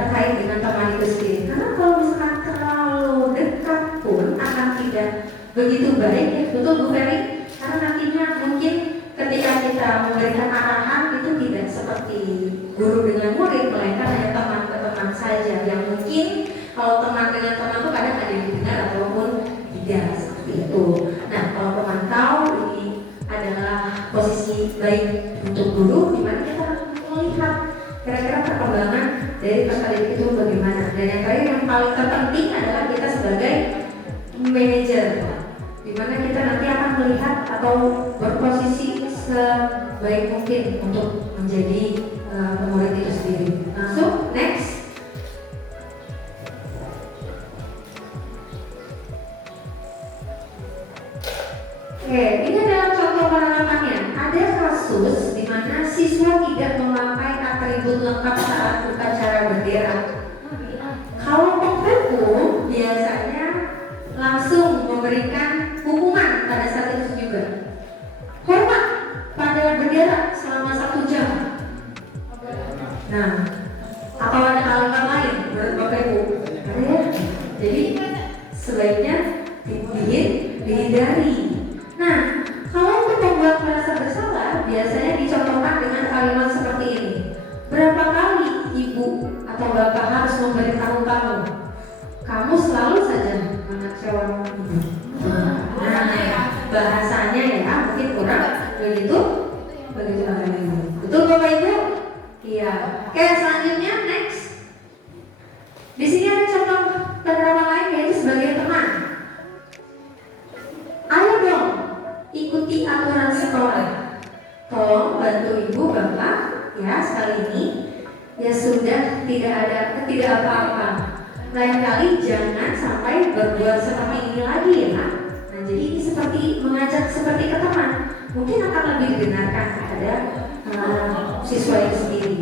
terkait dengan teman itu sendiri. Karena kalau misalkan terlalu dekat pun akan tidak begitu baik ya, betul Bu Ferry? Karena nantinya mungkin ketika kita memberikan arahan itu tidak seperti guru dengan murid, melainkan hanya teman ke teman saja. Yang mungkin kalau teman dengan teman itu kadang ada yang didengar ataupun tidak seperti itu. Nah, kalau teman tahu ini adalah posisi baik untuk guru, di mana kita melihat kira-kira perkembangan dari peserta itu bagaimana. Dan yang terakhir yang paling terpenting adalah kita sebagai manajer, di mana kita nanti akan melihat atau berposisi sebaik mungkin untuk menjadi murid itu sendiri. Langsung next. Oke, ini adalah contoh pengalamannya. Ada kasus di mana siswa tidak memakai atribut lengkap saat upacara bendera. Kalau penghukum biasanya langsung memberikan hukuman pada saat itu juga. Hormat pada bendera selama 1 jam. Nah, atau ada kalimat lain menurut Bapak Ibu? Ada ya? Jadi sebaiknya dihindari. Nah, kalau untuk membuat merasa bersalah, biasanya dicontohkan dengan kalimat seperti ini. Berapa kali ibu atau bapak harus memberitahu kamu? Kamu selalu saja mengecewakan ibu. Nah, bahasanya ya mungkin kurang begitu adanya. Betul Bapak Ibu? Iya. Oke, selanjutnya next. Di sini ada contoh penerapan lain yaitu sebagai teman. Ayo dong, ikuti aturan sekolah. Tolong bantu ibu bapak ya sekali ini. Ya sudah tidak apa-apa. Lain kali jangan sampai berbuat seperti ini lagi ya. Nah, jadi ini seperti mengajak seperti ke teman. Mungkin akan lebih didengarkan pada siswa itu sendiri.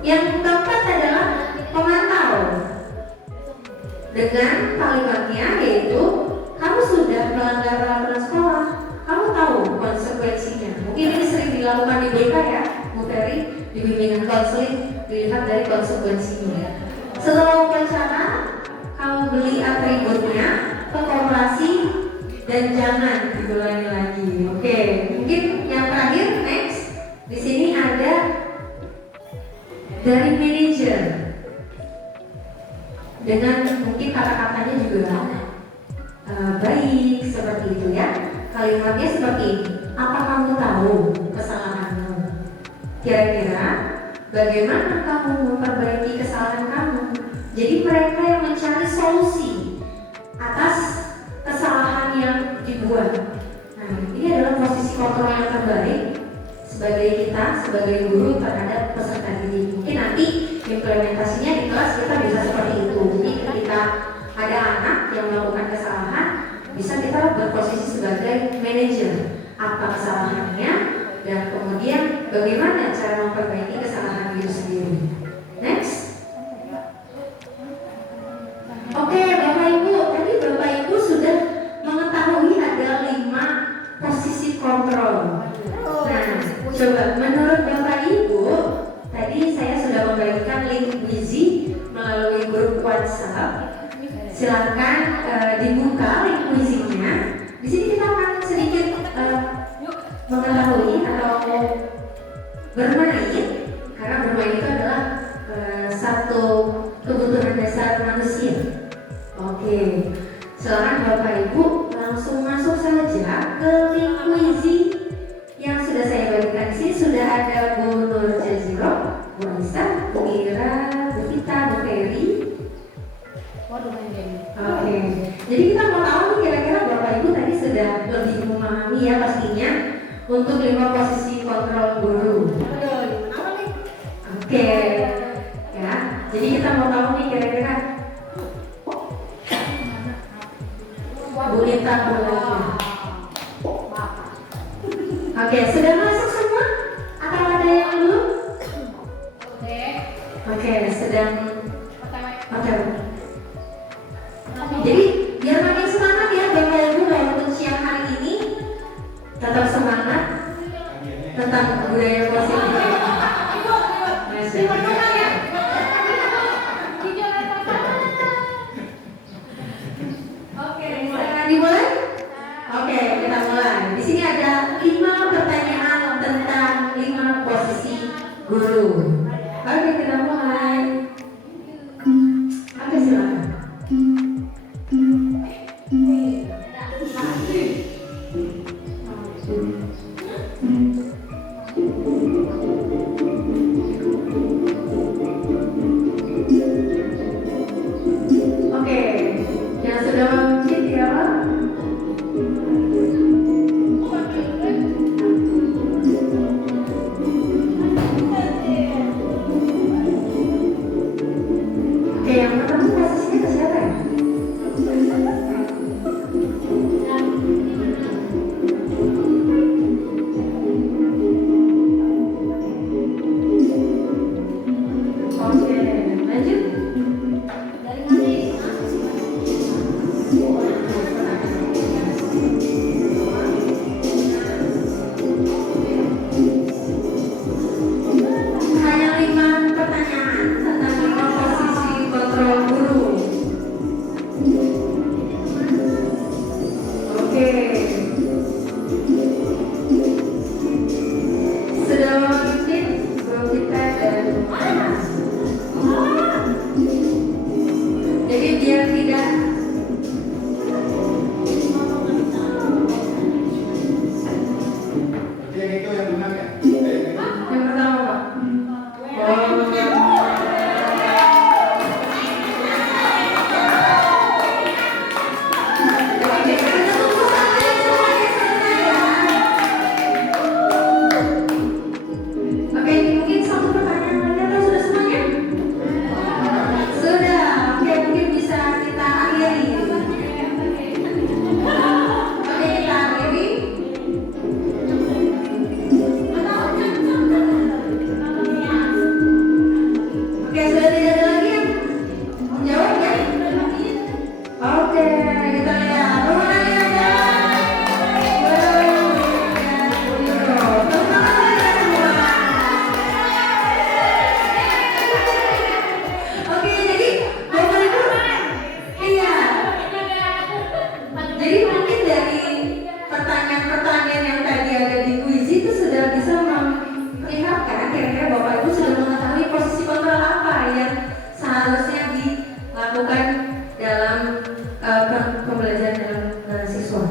Yang keempat adalah pemantau. Dengan kalimatnya yaitu kamu sudah melanggar peraturan sekolah, kamu tahu konsekuensinya. Mungkin ini sering dilakukan di BK ya, Bu Ferry, di bimbingan konseling dilihat dari konsekuensinya. Setelah upacara, kamu beli atributnya ke koperasi dan jangan diulangi lagi. Oke, mungkin yang terakhir next di sini ada dari manajer dengan mungkin kata-katanya juga baik seperti itu ya. Kalimatnya seperti ini. Apa kamu tahu kesalahanmu? Kira-kira bagaimana kamu memperbaiki kesalahan kamu? Jadi mereka yang mencari solusi atas kesalahan yang dibuat. Nah, ini adalah posisi kontrol yang terbaik sebagai kita, sebagai guru terhadap peserta didik. Mungkin nanti implementasinya di kelas kita bisa seperti itu. Jadi ketika ada anak yang melakukan kesalahan, bisa kita berposisi sebagai manajer. Apa kesalahannya dan kemudian bagaimana cara memperbaiki kesalahan itu sendiri. Next. Oke, Bapak Ibu, tadi Bapak Ibu sudah mengetahui ada 5 posisi kontrol. Nah, coba menurut Bapak Ibu, tadi saya sudah membagikan link Wizi melalui grup WhatsApp. Silakan dibuka link kuisinya. Di sini kita akan sedikit mengetahui atau bermain, karena bermain itu adalah satu kebutuhan dasar manusia. Oke, silakan Bapak Ibu langsung masuk saja ke link kuisi yang sudah saya bagikan. Di sini sudah ada Bu Nur Jaziro, Bu Anissa, Bu Ira, Bu Vita, Bu Ferry. Oke, jadi kita mau tahu nih kira-kira Bapak Ibu tadi sudah lebih memahami ya pastinya untuk 5 posisi kontrol guru. Oke, ya. Jadi kita mau tahu nih kira-kira Bu Nita mulai. Oke, sudah masuk semua? Atau ada yang belum? Oke, sedang. Oke. Jadi biar makin semangat ya Bapak Ibu, walaupun siang hari ini tetap semangat tentang budaya positif. Oke, silakan dimulai. Oke, kita mulai. Di sini ada 5 pertanyaan tentang 5 posisi guru. Oke, kita mulai. Oke, silakan. Oke, yang sudah mengcit ya Pak? Oke, yang pertama posisinya ke siapa ya? Oke, lanjut. Hanya 5 pertanyaan tentang 5 posisi kontrol guru. Oke. Sudah mengikuti belum kita dan Mas. Jadi biar tidak Yang itu yang menang ya? yang pertama Pak. Oke, kita tunggu sampai semuanya selesai ya. Oke, mungkin satu pertanyaan lagi atau sudah semuanya? Sudah. Oke, mungkin bisa kita akhiri. Oke, kita akhiri. Oke, sudah tidak ada lagi yang menjawab ya? Oke, kita lihat. Pemenangnya adalah Oke, jadi Bapak Ibu, iya. Jadi mungkin dari pertanyaan-pertanyaan yang tadi ada di kuis itu sudah bisa memperlihatkan kira-kira Bapak Ibu sudah mengetahui posisi kontrol apa yang seharusnya dilakukan dalam pembelajaran dalam siswa.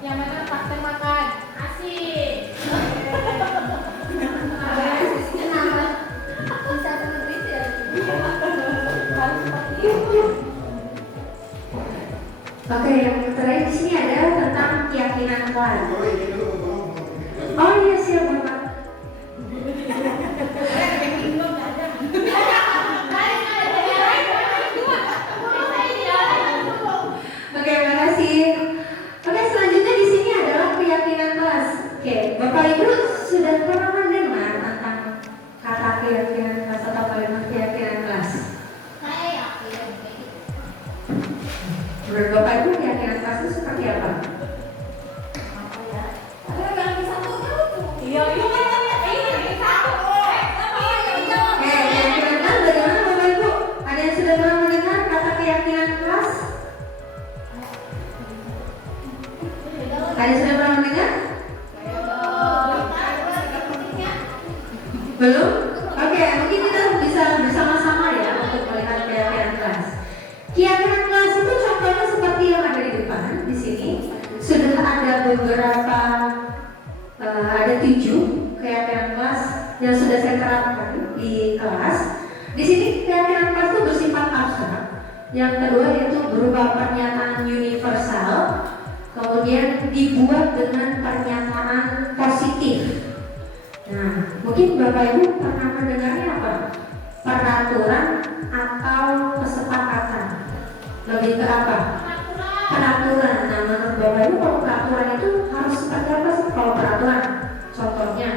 Yang mana faktor makan? Asik. Oke, yang terakhir di sini ada tentang keyakinan kelas. Oh ini dulu. Oh iya siap Bapak. Oke, makasih. Oke, selanjutnya di sini adalah keyakinan kelas. Oke, Bapak Ibu sudah pernah mendengar tentang kata keyakinan kelas atau kalimat keyakinan kelas? Menurut Bapak Ibu keyakinan kelas itu seperti apa? Oke, keyakinan kelas bagaimana Bapak Ibu? Ada sudah pernah mendengar? Belum? Oke, mungkin kita bisa bersama-sama ya untuk melihat keyakinan kelas. Keyakinan kelas itu contohnya seperti yang ada di depan di sini. Sudah ada beberapa, ada 7 keyakinan kelas yang sudah saya terapkan di kelas. Di sini keyakinan kelas itu bersifat abstrak. Yang kedua yaitu berupa pernyataan universal, kemudian dibuat dengan pernyataan positif. Nah, mungkin Bapak Ibu pernah mendengarnya apa? Peraturan atau kesepakatan? Lebih ke apa? Peraturan. Nah, menurut Bapak Ibu kalau peraturan itu harus seperti apa sih kalau peraturan? Contohnya?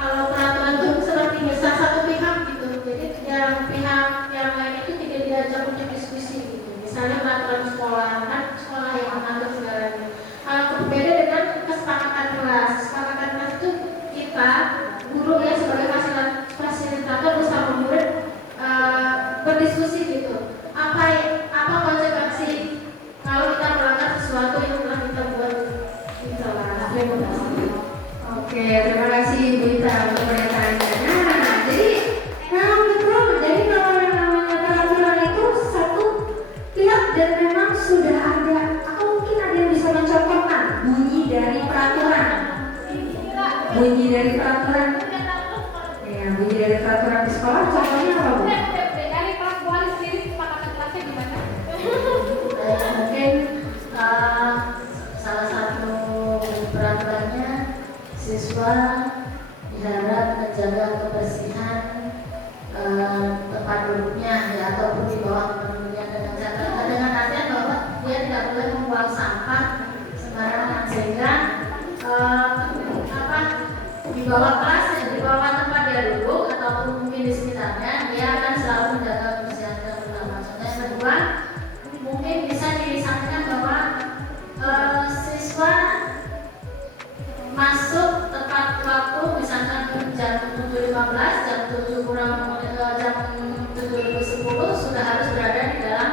Kalau peraturan itu seperti misal satu pihak gitu, jadi yang pihak yang lain itu tidak diajak untuk diskusi gitu. Misalnya peraturan sekolah, kan sekolah yang mengatur segalanya. Berbeda dengan kesepakatan kelas. Kesepakatan kelas itu kita guru ya sebagai fasilitator bersama murid berdiskusi gitu. Apa konsekuensi kalau kita melanggar sesuatu yang telah kita buat gitu lah. Oke, terima kasih Bu Ita untuk pernyataannya. Nah, jadi memang betul. Jadi kalau yang namanya peraturan itu satu pihak dan memang sudah ada, atau mungkin ada yang bisa mencontohkan bunyi dari peraturan. Bunyi dari peraturan. Ya, bunyi dari peraturan di sekolah. Contohnya apa Bu? Dari kelas buah sendiri kesepakatan kelasnya gimana? Mungkin salah satu peraturannya siswa diharap menjaga kebersihan tempat duduknya ya, ataupun di bawah tempat duduknya dengan artian bahwa dia tidak boleh membuang sampah sembarangan, sehingga di bawah kelas, di bawah tempat dia duduk ataupun mungkin di sekitarnya, dia akan selalu menjaga kebersihan terutama. Yang kedua, mungkin bisa disampaikan bahwa siswa masuk tepat waktu, misalkan jam 7.15, jam 7 kurang jam 7.10 sudah harus berada di dalam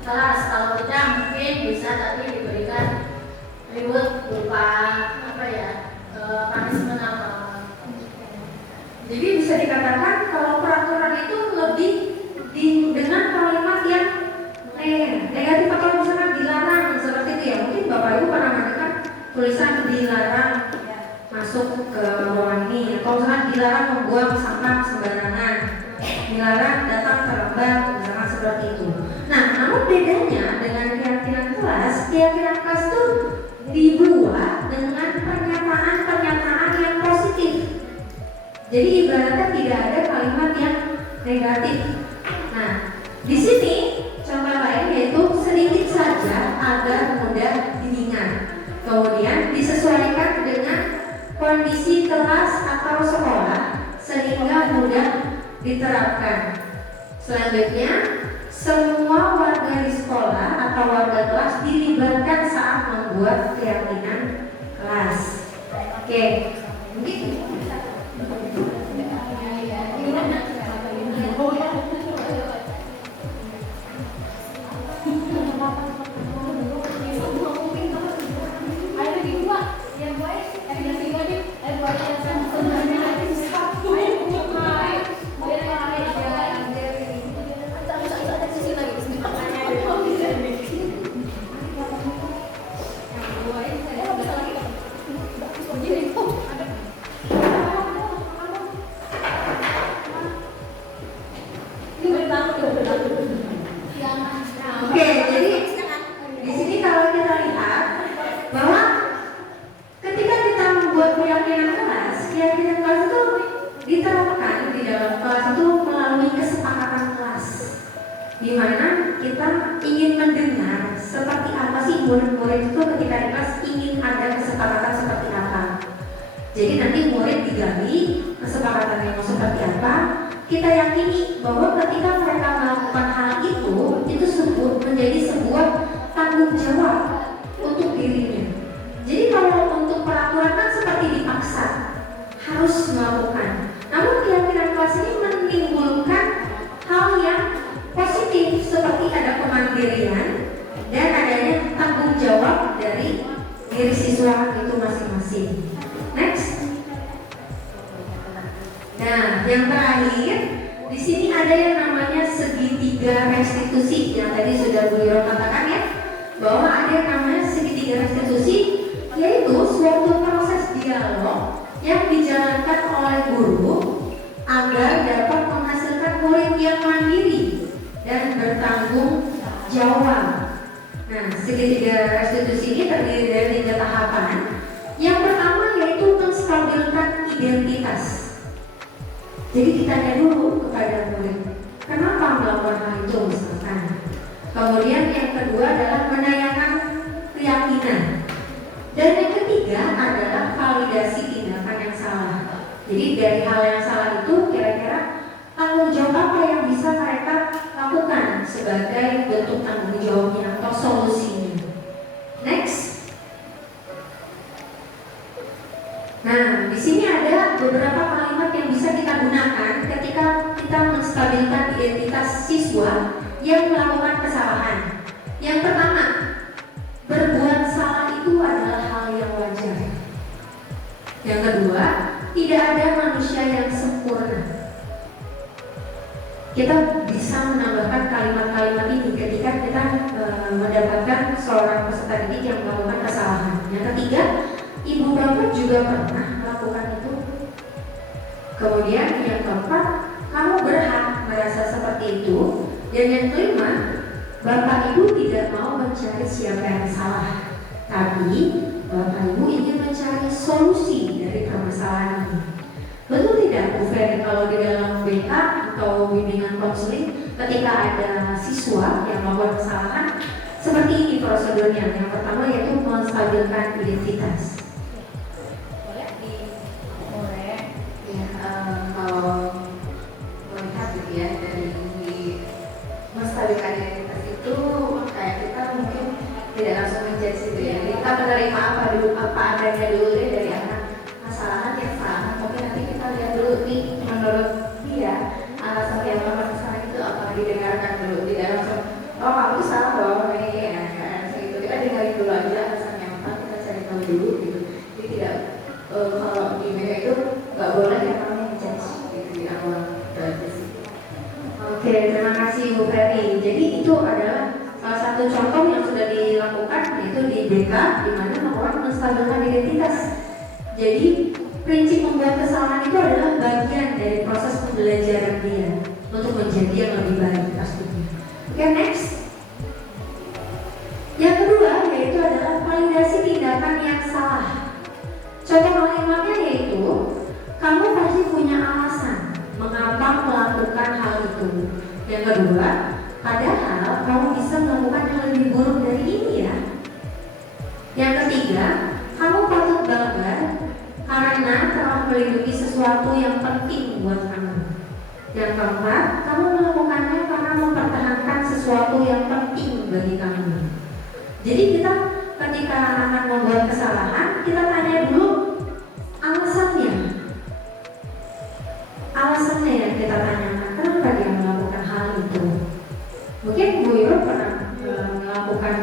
kelas. Kalau tidak mungkin bisa tadi diberikan reward berupa punishment apa. Jadi bisa dikatakan kalau peraturan itu lebih dengan kalimat yang negatif atau misalkan dilarang seperti itu ya. Mungkin Bapak Ibu pernah mendengar tulisan dilarang masuk ke ruangan ini, atau misalkan dilarang membuang sampah sembarangan, dilarang datang terlambat, misalkan seperti itu. Nah, namun bedanya dengan keyakinan kelas itu dibuat dengan pernyataan yang positif. Jadi ibaratnya tidak ada kalimat yang negatif. Nah, di sini contoh lain yaitu sedikit saja agar mudah diingat. Kemudian disesuaikan dengan kondisi kelas atau sekolah sehingga mudah diterapkan. Selanjutnya, semua warga di sekolah atau warga kelas dilibatkan saat membuat keyakinan kelas. Oke, mungkin Oke, jadi di sini kalau kita lihat bahwa ketika kita membuat keyakinan kelas itu diterapkan di dalam kelas itu melalui kesepakatan kelas, di mana kita ingin mendengar seperti apa sih murid-murid itu ketika di kelas ingin ada kesepakatan seperti apa. Jadi nanti murid digali kesepakatannya mau seperti apa. Kita yakini bahwa ketika mereka melakukan hal itu menjadi sebuah tanggung jawab untuk dirinya. Jadi kalau untuk peraturan kan seperti dipaksa harus melakukan. Namun keyakinan kelas ini menimbulkan hal yang positif segitiga restitusi yang tadi sudah Bu Iro katakan ya, bahwa ada yang namanya segitiga restitusi, yaitu suatu proses dialog yang dijalankan oleh guru agar dapat menghasilkan murid yang mandiri dan bertanggung jawab. Nah, segitiga restitusi ini terdiri dari 3 tahapan. Yang pertama yaitu menstabilkan identitas. Jadi ditanya dulu kepada murid, kenapa melakukan hal itu misalkan. Kemudian yang kedua adalah menanyakan keyakinan. Dan yang ketiga adalah validasi tindakan yang salah. Jadi dari hal yang salah itu kira-kira tanggung jawab apa yang bisa mereka lakukan sebagai bentuk tanggung jawabnya atau solusinya. Next. Nah, di sini ada beberapa kalimat yang bisa kita gunakan ketika kita menstabilkan identitas siswa yang melakukan kesalahan. Yang pertama, berbuat salah itu adalah hal yang wajar. Yang kedua, tidak ada manusia yang sempurna. Kita bisa menambahkan kalimat-kalimat ini ketika kita mendapatkan seorang peserta didik yang melakukan kesalahan. Yang ketiga, ibu bapak juga pernah melakukan itu. Kemudian yang keempat, kamu berhak merasa seperti itu. Dan yang kelima, bapak ibu tidak mau mencari siapa yang salah, tapi bapak ibu ingin mencari solusi dari permasalahan ini. Betul tidak Bu Ferry, kalau di dalam BK atau bimbingan konseling ketika ada siswa yang melakukan kesalahan, seperti ini prosedurnya. Yang pertama yaitu menstabilkan identitas. Boleh ya, kalau melihat gitu ya dari menstabilkan identitas itu kayak kita mungkin tidak langsung menjudge gitu ya. Kita menerima apa dulu, apa adanya dulu deh dari anak. Kesalahan yang salah, mungkin nanti kita lihat dulu nih menurut dia alasan dia melakukan kesalahan itu apa, didengarkan dulu, tidak langsung oh kamu salah dong ini ya kan gitu. Kita dengarin dulu aja alasannya apa, kita cari tahu dulu gitu. Jadi tidak kalau di media itu nggak boleh yang namanya menjudge gitu di awal berarti sih. Oke, terima kasih Bu Ferry. Jadi itu adalah salah satu contoh yang sudah dilakukan, yaitu di BK, di mana melakukan menstabilkan identitas. Jadi prinsip membuat kesalahan itu adalah bagian dari proses pembelajaran dia untuk menjadi yang lebih baik pastinya. Oke, next. Yang kedua yaitu adalah validasi tindakan yang salah. Contoh kalimatnya yaitu, kamu pasti punya alasan mengapa melakukan hal itu. Yang kedua, padahal kamu bisa melakukan hal lebih buruk dari ini ya. Yang ketiga, kamu patut bangga karena telah melindungi sesuatu yang penting buat kamu. Yang keempat, kamu melakukannya karena mempertahankan sesuatu yang penting bagi kamu. Jadi kita ketika anak membuat kesalahan, kita tanya dulu alasannya. Alasannya yang kita tanyakan, kenapa dia melakukan hal itu. Mungkin Bu Iro pernah melakukan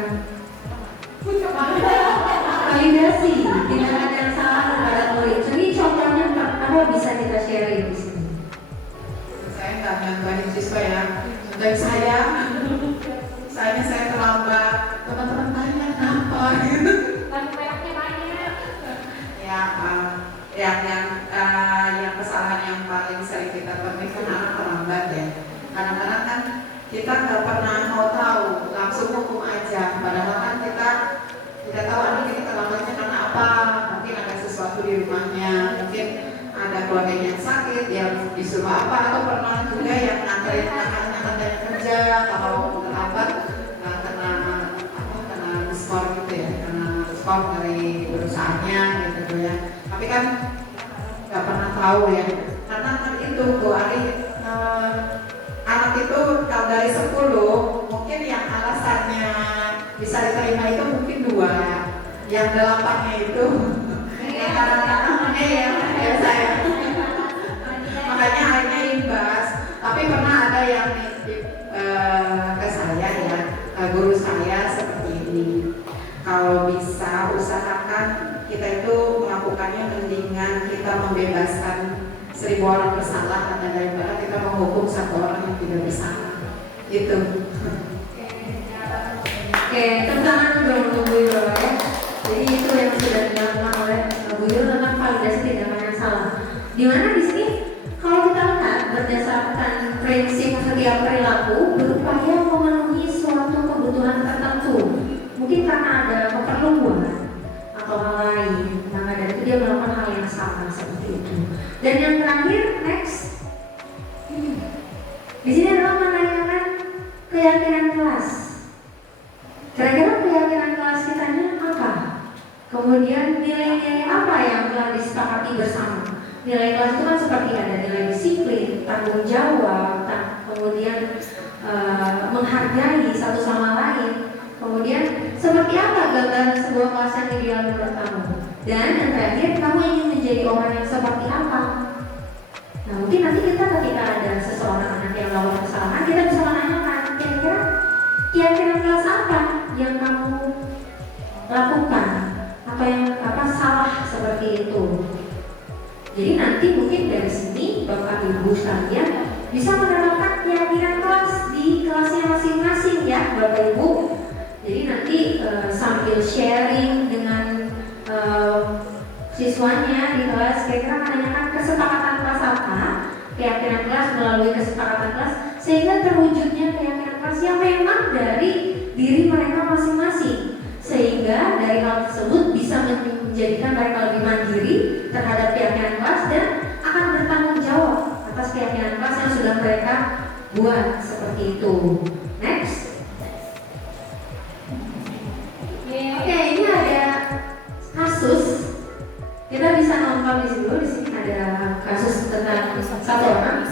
validasi tindakan yang salah kepada murid. Jadi contohnya apa bisa kita sharing di sini? Saya nggak nyantuin siswa ya. Dan saya terlambat. Teman-teman tanya kenapa gitu. Lampu merahnya banyak. Ya, yang kesalahan yang paling sering kita temui kan anak terlambat ya. Kadang-kadang kan kita nggak pernah mau tahu, langsung hukum aja. Padahal kan kita tidak tahu anak ini terlambatnya karena apa. Mungkin ada sesuatu di rumahnya, mungkin ada keluarga yang sakit, yang disuruh apa, atau pernah juga yang nganterin anaknya kerja kalau terlambat kena skor gitu ya, kena skor dari perusahaannya gitu ya. Tapi kan nggak pernah tahu ya, karena kan itu Bu Ari, anak itu kalau dari 10 mungkin yang alasannya bisa diterima itu mungkin 2, yang 8-nya itu yang kadang-kadang ya saya makanya akhirnya imbas. Tapi pernah ada yang nitip ke saya ya, guru saya seperti ini, kalau bisa usahakan kita itu melakukannya mendingan kita membebaskan 1000 orang bersalah daripada kita menghukum 1 orang yang tidak bersalah. Gitu. Oke, tantangan dong Bu Yul ya. Jadi itu yang sudah dilakukan oleh Bu Yul tentang validasi tindakan yang salah. Di mana di sini kalau kita lihat berdasarkan prinsip setiap perilaku berupaya memenuhi suatu kebutuhan tertentu. Mungkin karena ada keperluan atau hal lain, maka dari itu dia melakukan hal yang sama seperti itu. Dan yang terakhir, next, di sini adalah menanyakan keyakinan kelas. Kira-kira keyakinan kelas kitanya apa? Kemudian nilai-nilai apa yang telah disepakati bersama? Nilai kelas itu kan seperti ada nilai disiplin, tanggung jawab, kemudian menghargai satu sama lain. Kemudian seperti apa gambaran sebuah kelas yang ideal menurut kamu? Dan yang terakhir, kamu ingin menjadi orang yang seperti apa? Nah, mungkin nanti kita ketika ada seseorang anak yang melakukan kesalahan, kita bisa menanyakan kira-kira keyakinan kelas apa yang kamu lakukan, apa yang salah seperti itu. Jadi nanti mungkin dari sini Bapak Ibu sekalian bisa menerapkan keyakinan kelas di kelasnya masing-masing ya Bapak Ibu. Jadi nanti sambil sharing dengan siswanya di kelas, kira-kira menanyakan kesepakatan kelas apa, keyakinan kelas melalui kesepakatan kelas, sehingga terwujudnya keyakinan kelas yang memang dari diri mereka masing-masing, sehingga dari hal tersebut bisa menjadikan mereka lebih mandiri terhadap keyakinan kelas dan akan bertanggung jawab atas keyakinan kelas yang sudah mereka buat seperti itu. Next. Oke, ini ada kasus. Kita bisa nonton di sini. Di sini ada kasus tentang satu orang.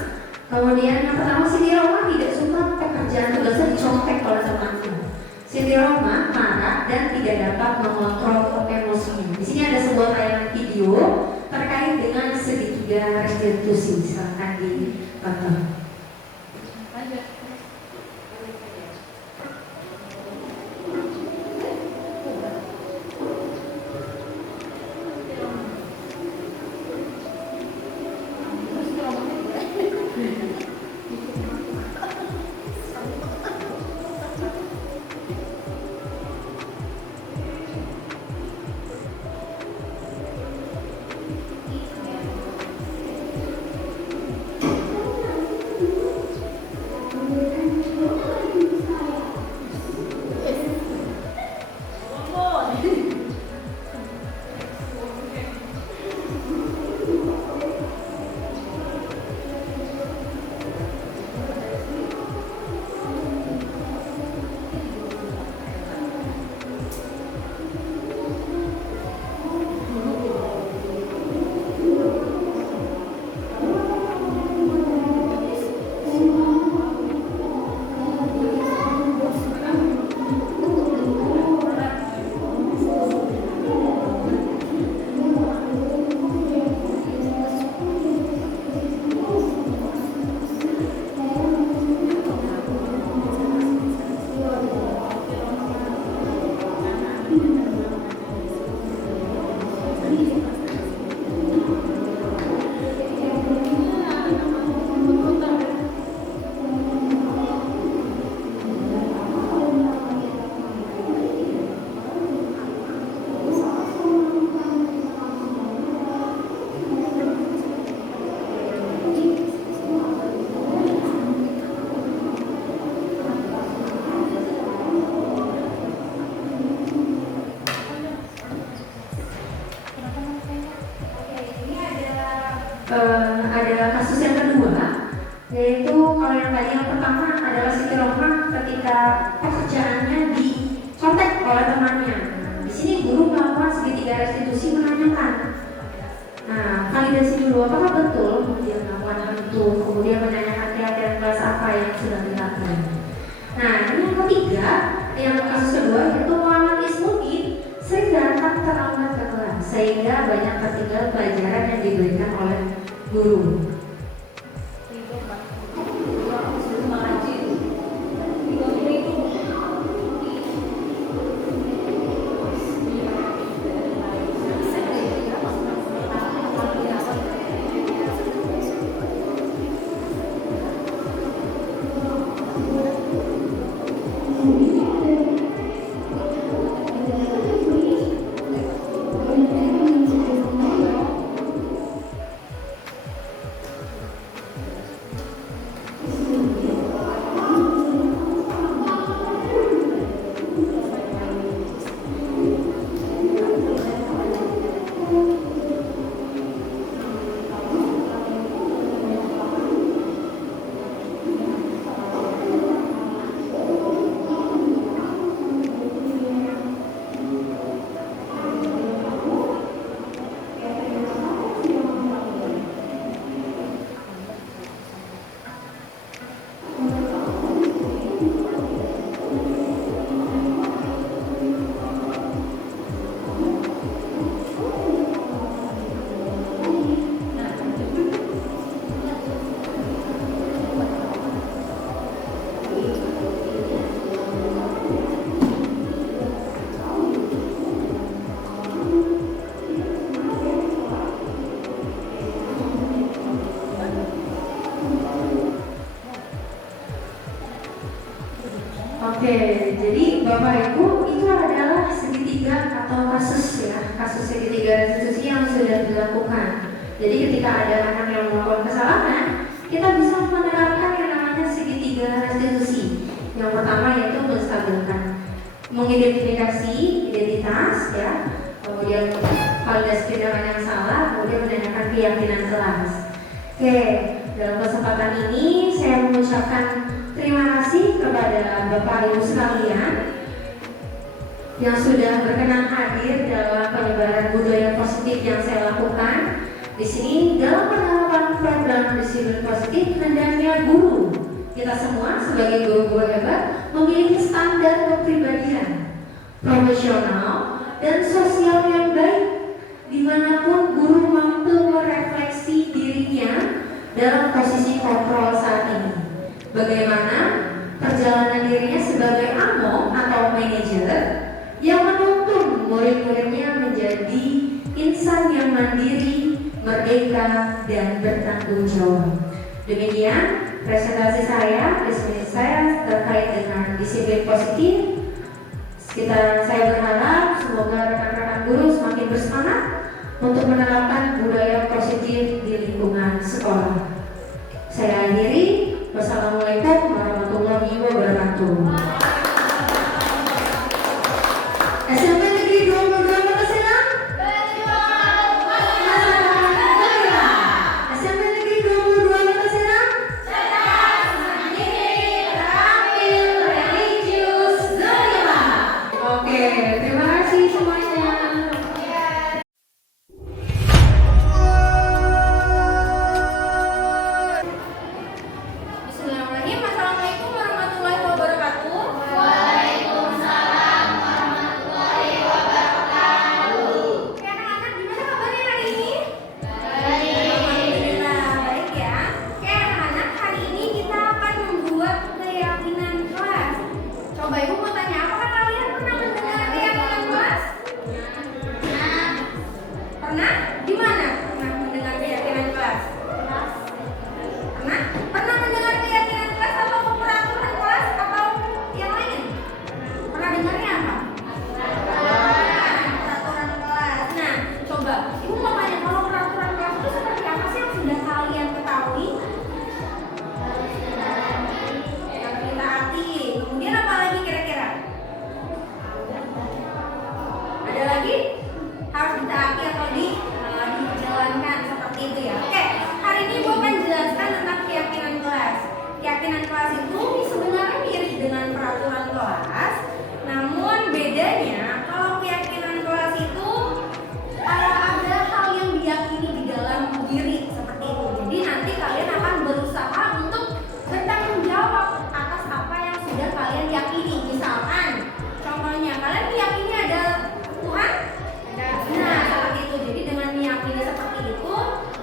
Kemudian yang pertama, Siti Roma tidak suka pekerjaan tugasnya dicontek oleh temannya. Siti Roma marah dan tidak dapat mengontrol emosinya. Di sini ada sebuah tayangan video terkait dengan segitiga restitusi. Silakan ditonton. Ada kasus yang kedua, yaitu kalau yang tadi yang pertama adalah Siti Roma ketika pekerjaannya dicontek oleh temannya. Di sini guru melakukan segitiga restitusi menanyakan, nah validasi dulu apakah betul dia melakukan hal itu, kemudian menanyakan keyakinan kelas apa yang sudah dilakukan. Nah ini yang ketiga, yang kasus kedua yaitu Muhammad Ismuddin sering datang terlambat ke kelas sehingga banyak tertinggal pelajaran yang diberikan oleh guru. Oke, jadi Bapak Ibu itu adalah segitiga atau kasus ya, kasus segitiga restitusi yang sudah dilakukan. Jadi ketika ada anak yang melakukan kesalahan, kita bisa menerapkan yang namanya segitiga restitusi. Yang pertama yaitu menstabilkan, mengidentifikasi identitas ya, kemudian validasi tindakan yang salah, kemudian menanyakan keyakinan kelas. Oke, dalam kesempatan ini saya mengucapkan terima kasih kepada Bapak Ibu sekalian yang sudah berkenan hadir dalam penyebaran budaya positif yang saya lakukan. Di sini dalam penerapan program disiplin positif, hendaknya guru kita semua sebagai guru-guru hebat memiliki standar kepribadian profesional dan sosial yang baik, dimanapun guru mampu merefleksi dirinya dalam posisi kontrol saat ini. Bagaimana perjalanan dirinya sebagai AMO atau manajer yang menuntun murid-muridnya menjadi insan yang mandiri, merdeka, dan bertanggung jawab. Demikian presentasi saya, diskusi saya terkait dengan disiplin positif. Saya berharap semoga rekan-rekan guru semakin bersemangat untuk menerapkan budaya positif di lingkungan sekolah. Saya akhiri. Wassalamualaikum warahmatullahi wabarakatuh. SMP Negeri 22 Kota Serang. SMP Negeri 22 Kota Serang. Religius, oke, terima kasih semuanya. Bismillahirrahmanirrahim. Assalamualaikum warahmatullahi wabarakatuh. Waalaikumsalam warahmatullahi wabarakatuh. Oke, anak-anak, gimana kabarnya hari ini? Baik. Alhamdulillah, baik ya. Oke, anak-anak, hari ini kita akan membuat keyakinan kelas. Coba Ibu mau tanya, apakah kalian pernah mendengar keyakinan kelas? Pernah? Di mana pernah mendengar keyakinan kelas? Pernah? Pernah mendengar keyakinan kelas atau peraturan kelas atau yang lain? Pernah dengarnya apa? Peraturan kelas. Nah, coba Ibu mau tanya, kalau peraturan kelas itu seperti apa sih yang sudah kalian ketahui? Yang ditaati. Kemudian apa lagi kira-kira? Ada lagi? Harus ditaati atau dijalankan seperti itu ya. Oke, hari ini Ibu akan jelaskan tentang keyakinan kelas. Keyakinan kelas itu sebenarnya mirip dengan peraturan kelas, namun bedanya kalau keyakinan kelas itu ada hal yang diyakini di dalam diri seperti itu. Jadi nanti kalian akan berusaha untuk bertanggung jawab atas apa yang sudah kalian yakini. Misalkan, contohnya kalian meyakini ada Tuhan. Nah, seperti itu. Jadi dengan meyakini seperti itu,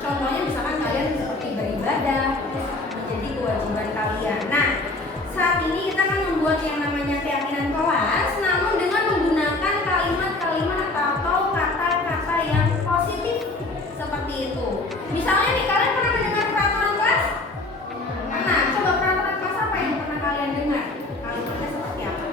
contohnya misalkan kalian seperti beribadah menjadi kewajiban kalian. Nah, saat ini kita akan membuat yang namanya keyakinan kelas, namun dengan menggunakan kalimat-kalimat atau kata-kata yang positif seperti itu. Misalnya nih, kalian pernah mendengar peraturan kelas? Pernah. Coba peraturan kelas apa yang pernah kalian dengar? Kalimatnya seperti apa?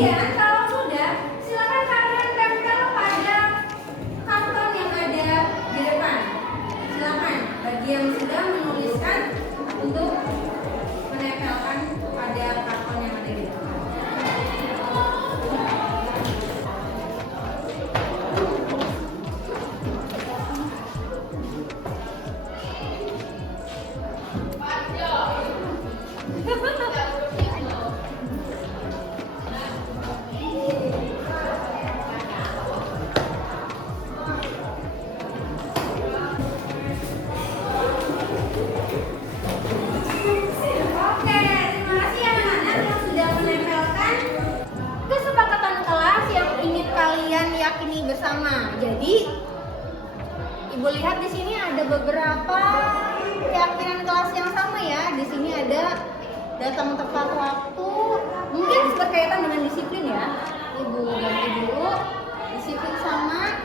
Kemudian kalau sudah, silakan kalian tempel pada karton yang ada di depan. Silakan bagi yang sudah menuliskan untuk menempelkan pada karton yang ada di depan. Oke, terima kasih anak-anak yang sudah menempelkan kesepakatan kelas yang ingin kalian yakini bersama. Jadi, Ibu lihat di sini ada beberapa keyakinan kelas yang sama ya. Di sini ada datang tepat waktu, mungkin berkaitan dengan disiplin ya. Ibu ganti dulu, disiplin sama.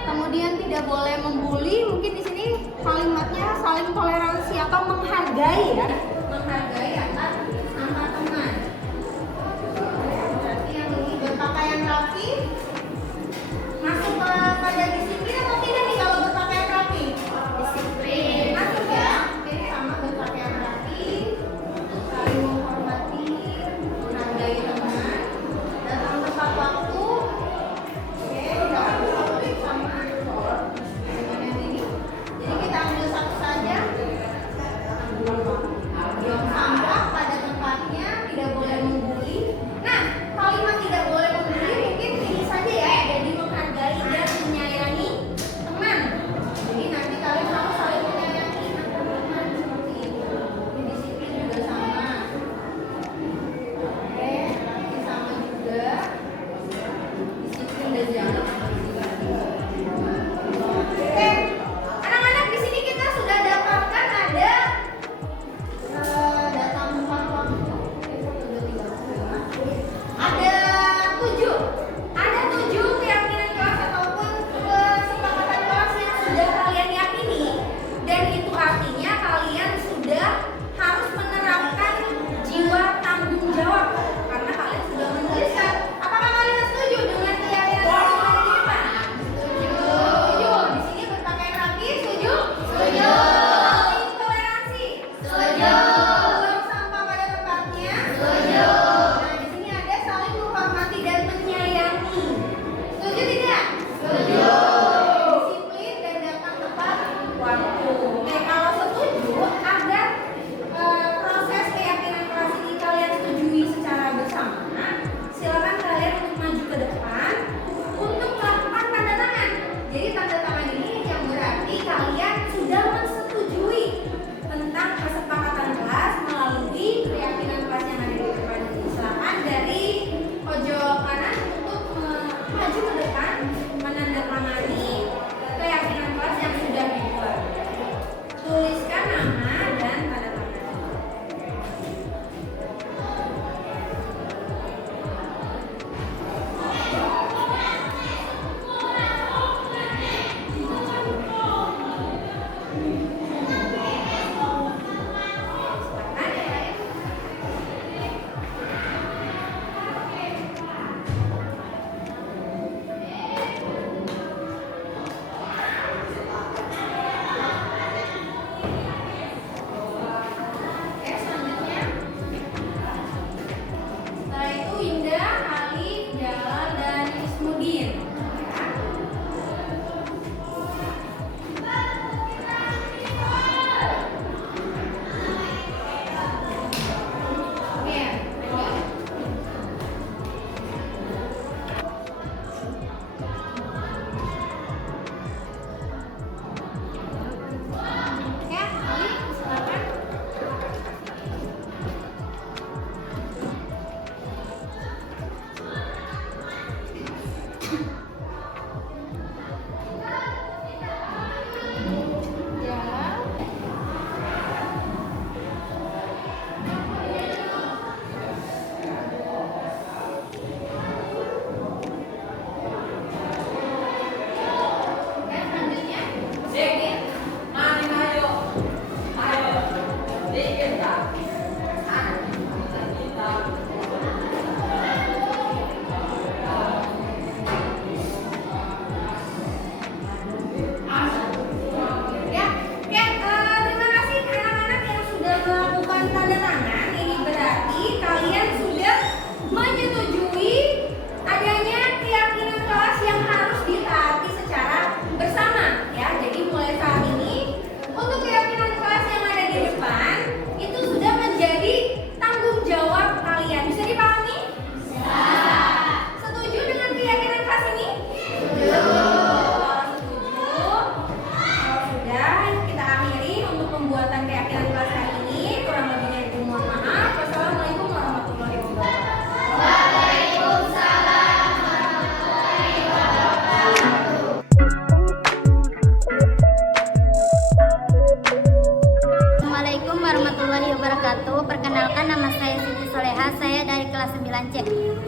Kemudian tidak boleh membuli, mungkin di sini kalimatnya saling toleransi atau menghargai ya. Menghargai antar teman. Berarti yang ini berpakaian rapi, masuk pada disiplin atau tidak nih kalau berpakaian rapi? Disiplin. Masuk ya. Oke, sama berpakaian rapi, saling menghormati, menghargai teman, datang tepat waktu. Oke, jangan lupa sama dengan yang ini. Jadi kita ambil satu saja. Buang sampah.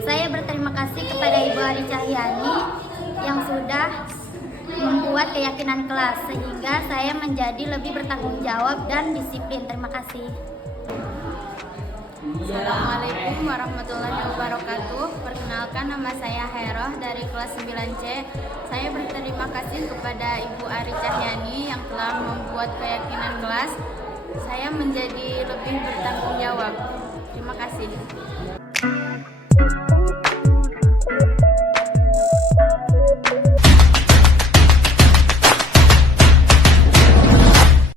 Saya berterima kasih kepada Ibu Ari Cahyani yang sudah membuat keyakinan kelas sehingga saya menjadi lebih bertanggung jawab dan disiplin. Terima kasih. Assalamualaikum warahmatullahi wabarakatuh. Perkenalkan, nama saya Heroh dari kelas 9C. Saya berterima kasih kepada Ibu Ari Cahyani yang telah membuat keyakinan kelas. Saya menjadi lebih bertanggung jawab. Terima kasih.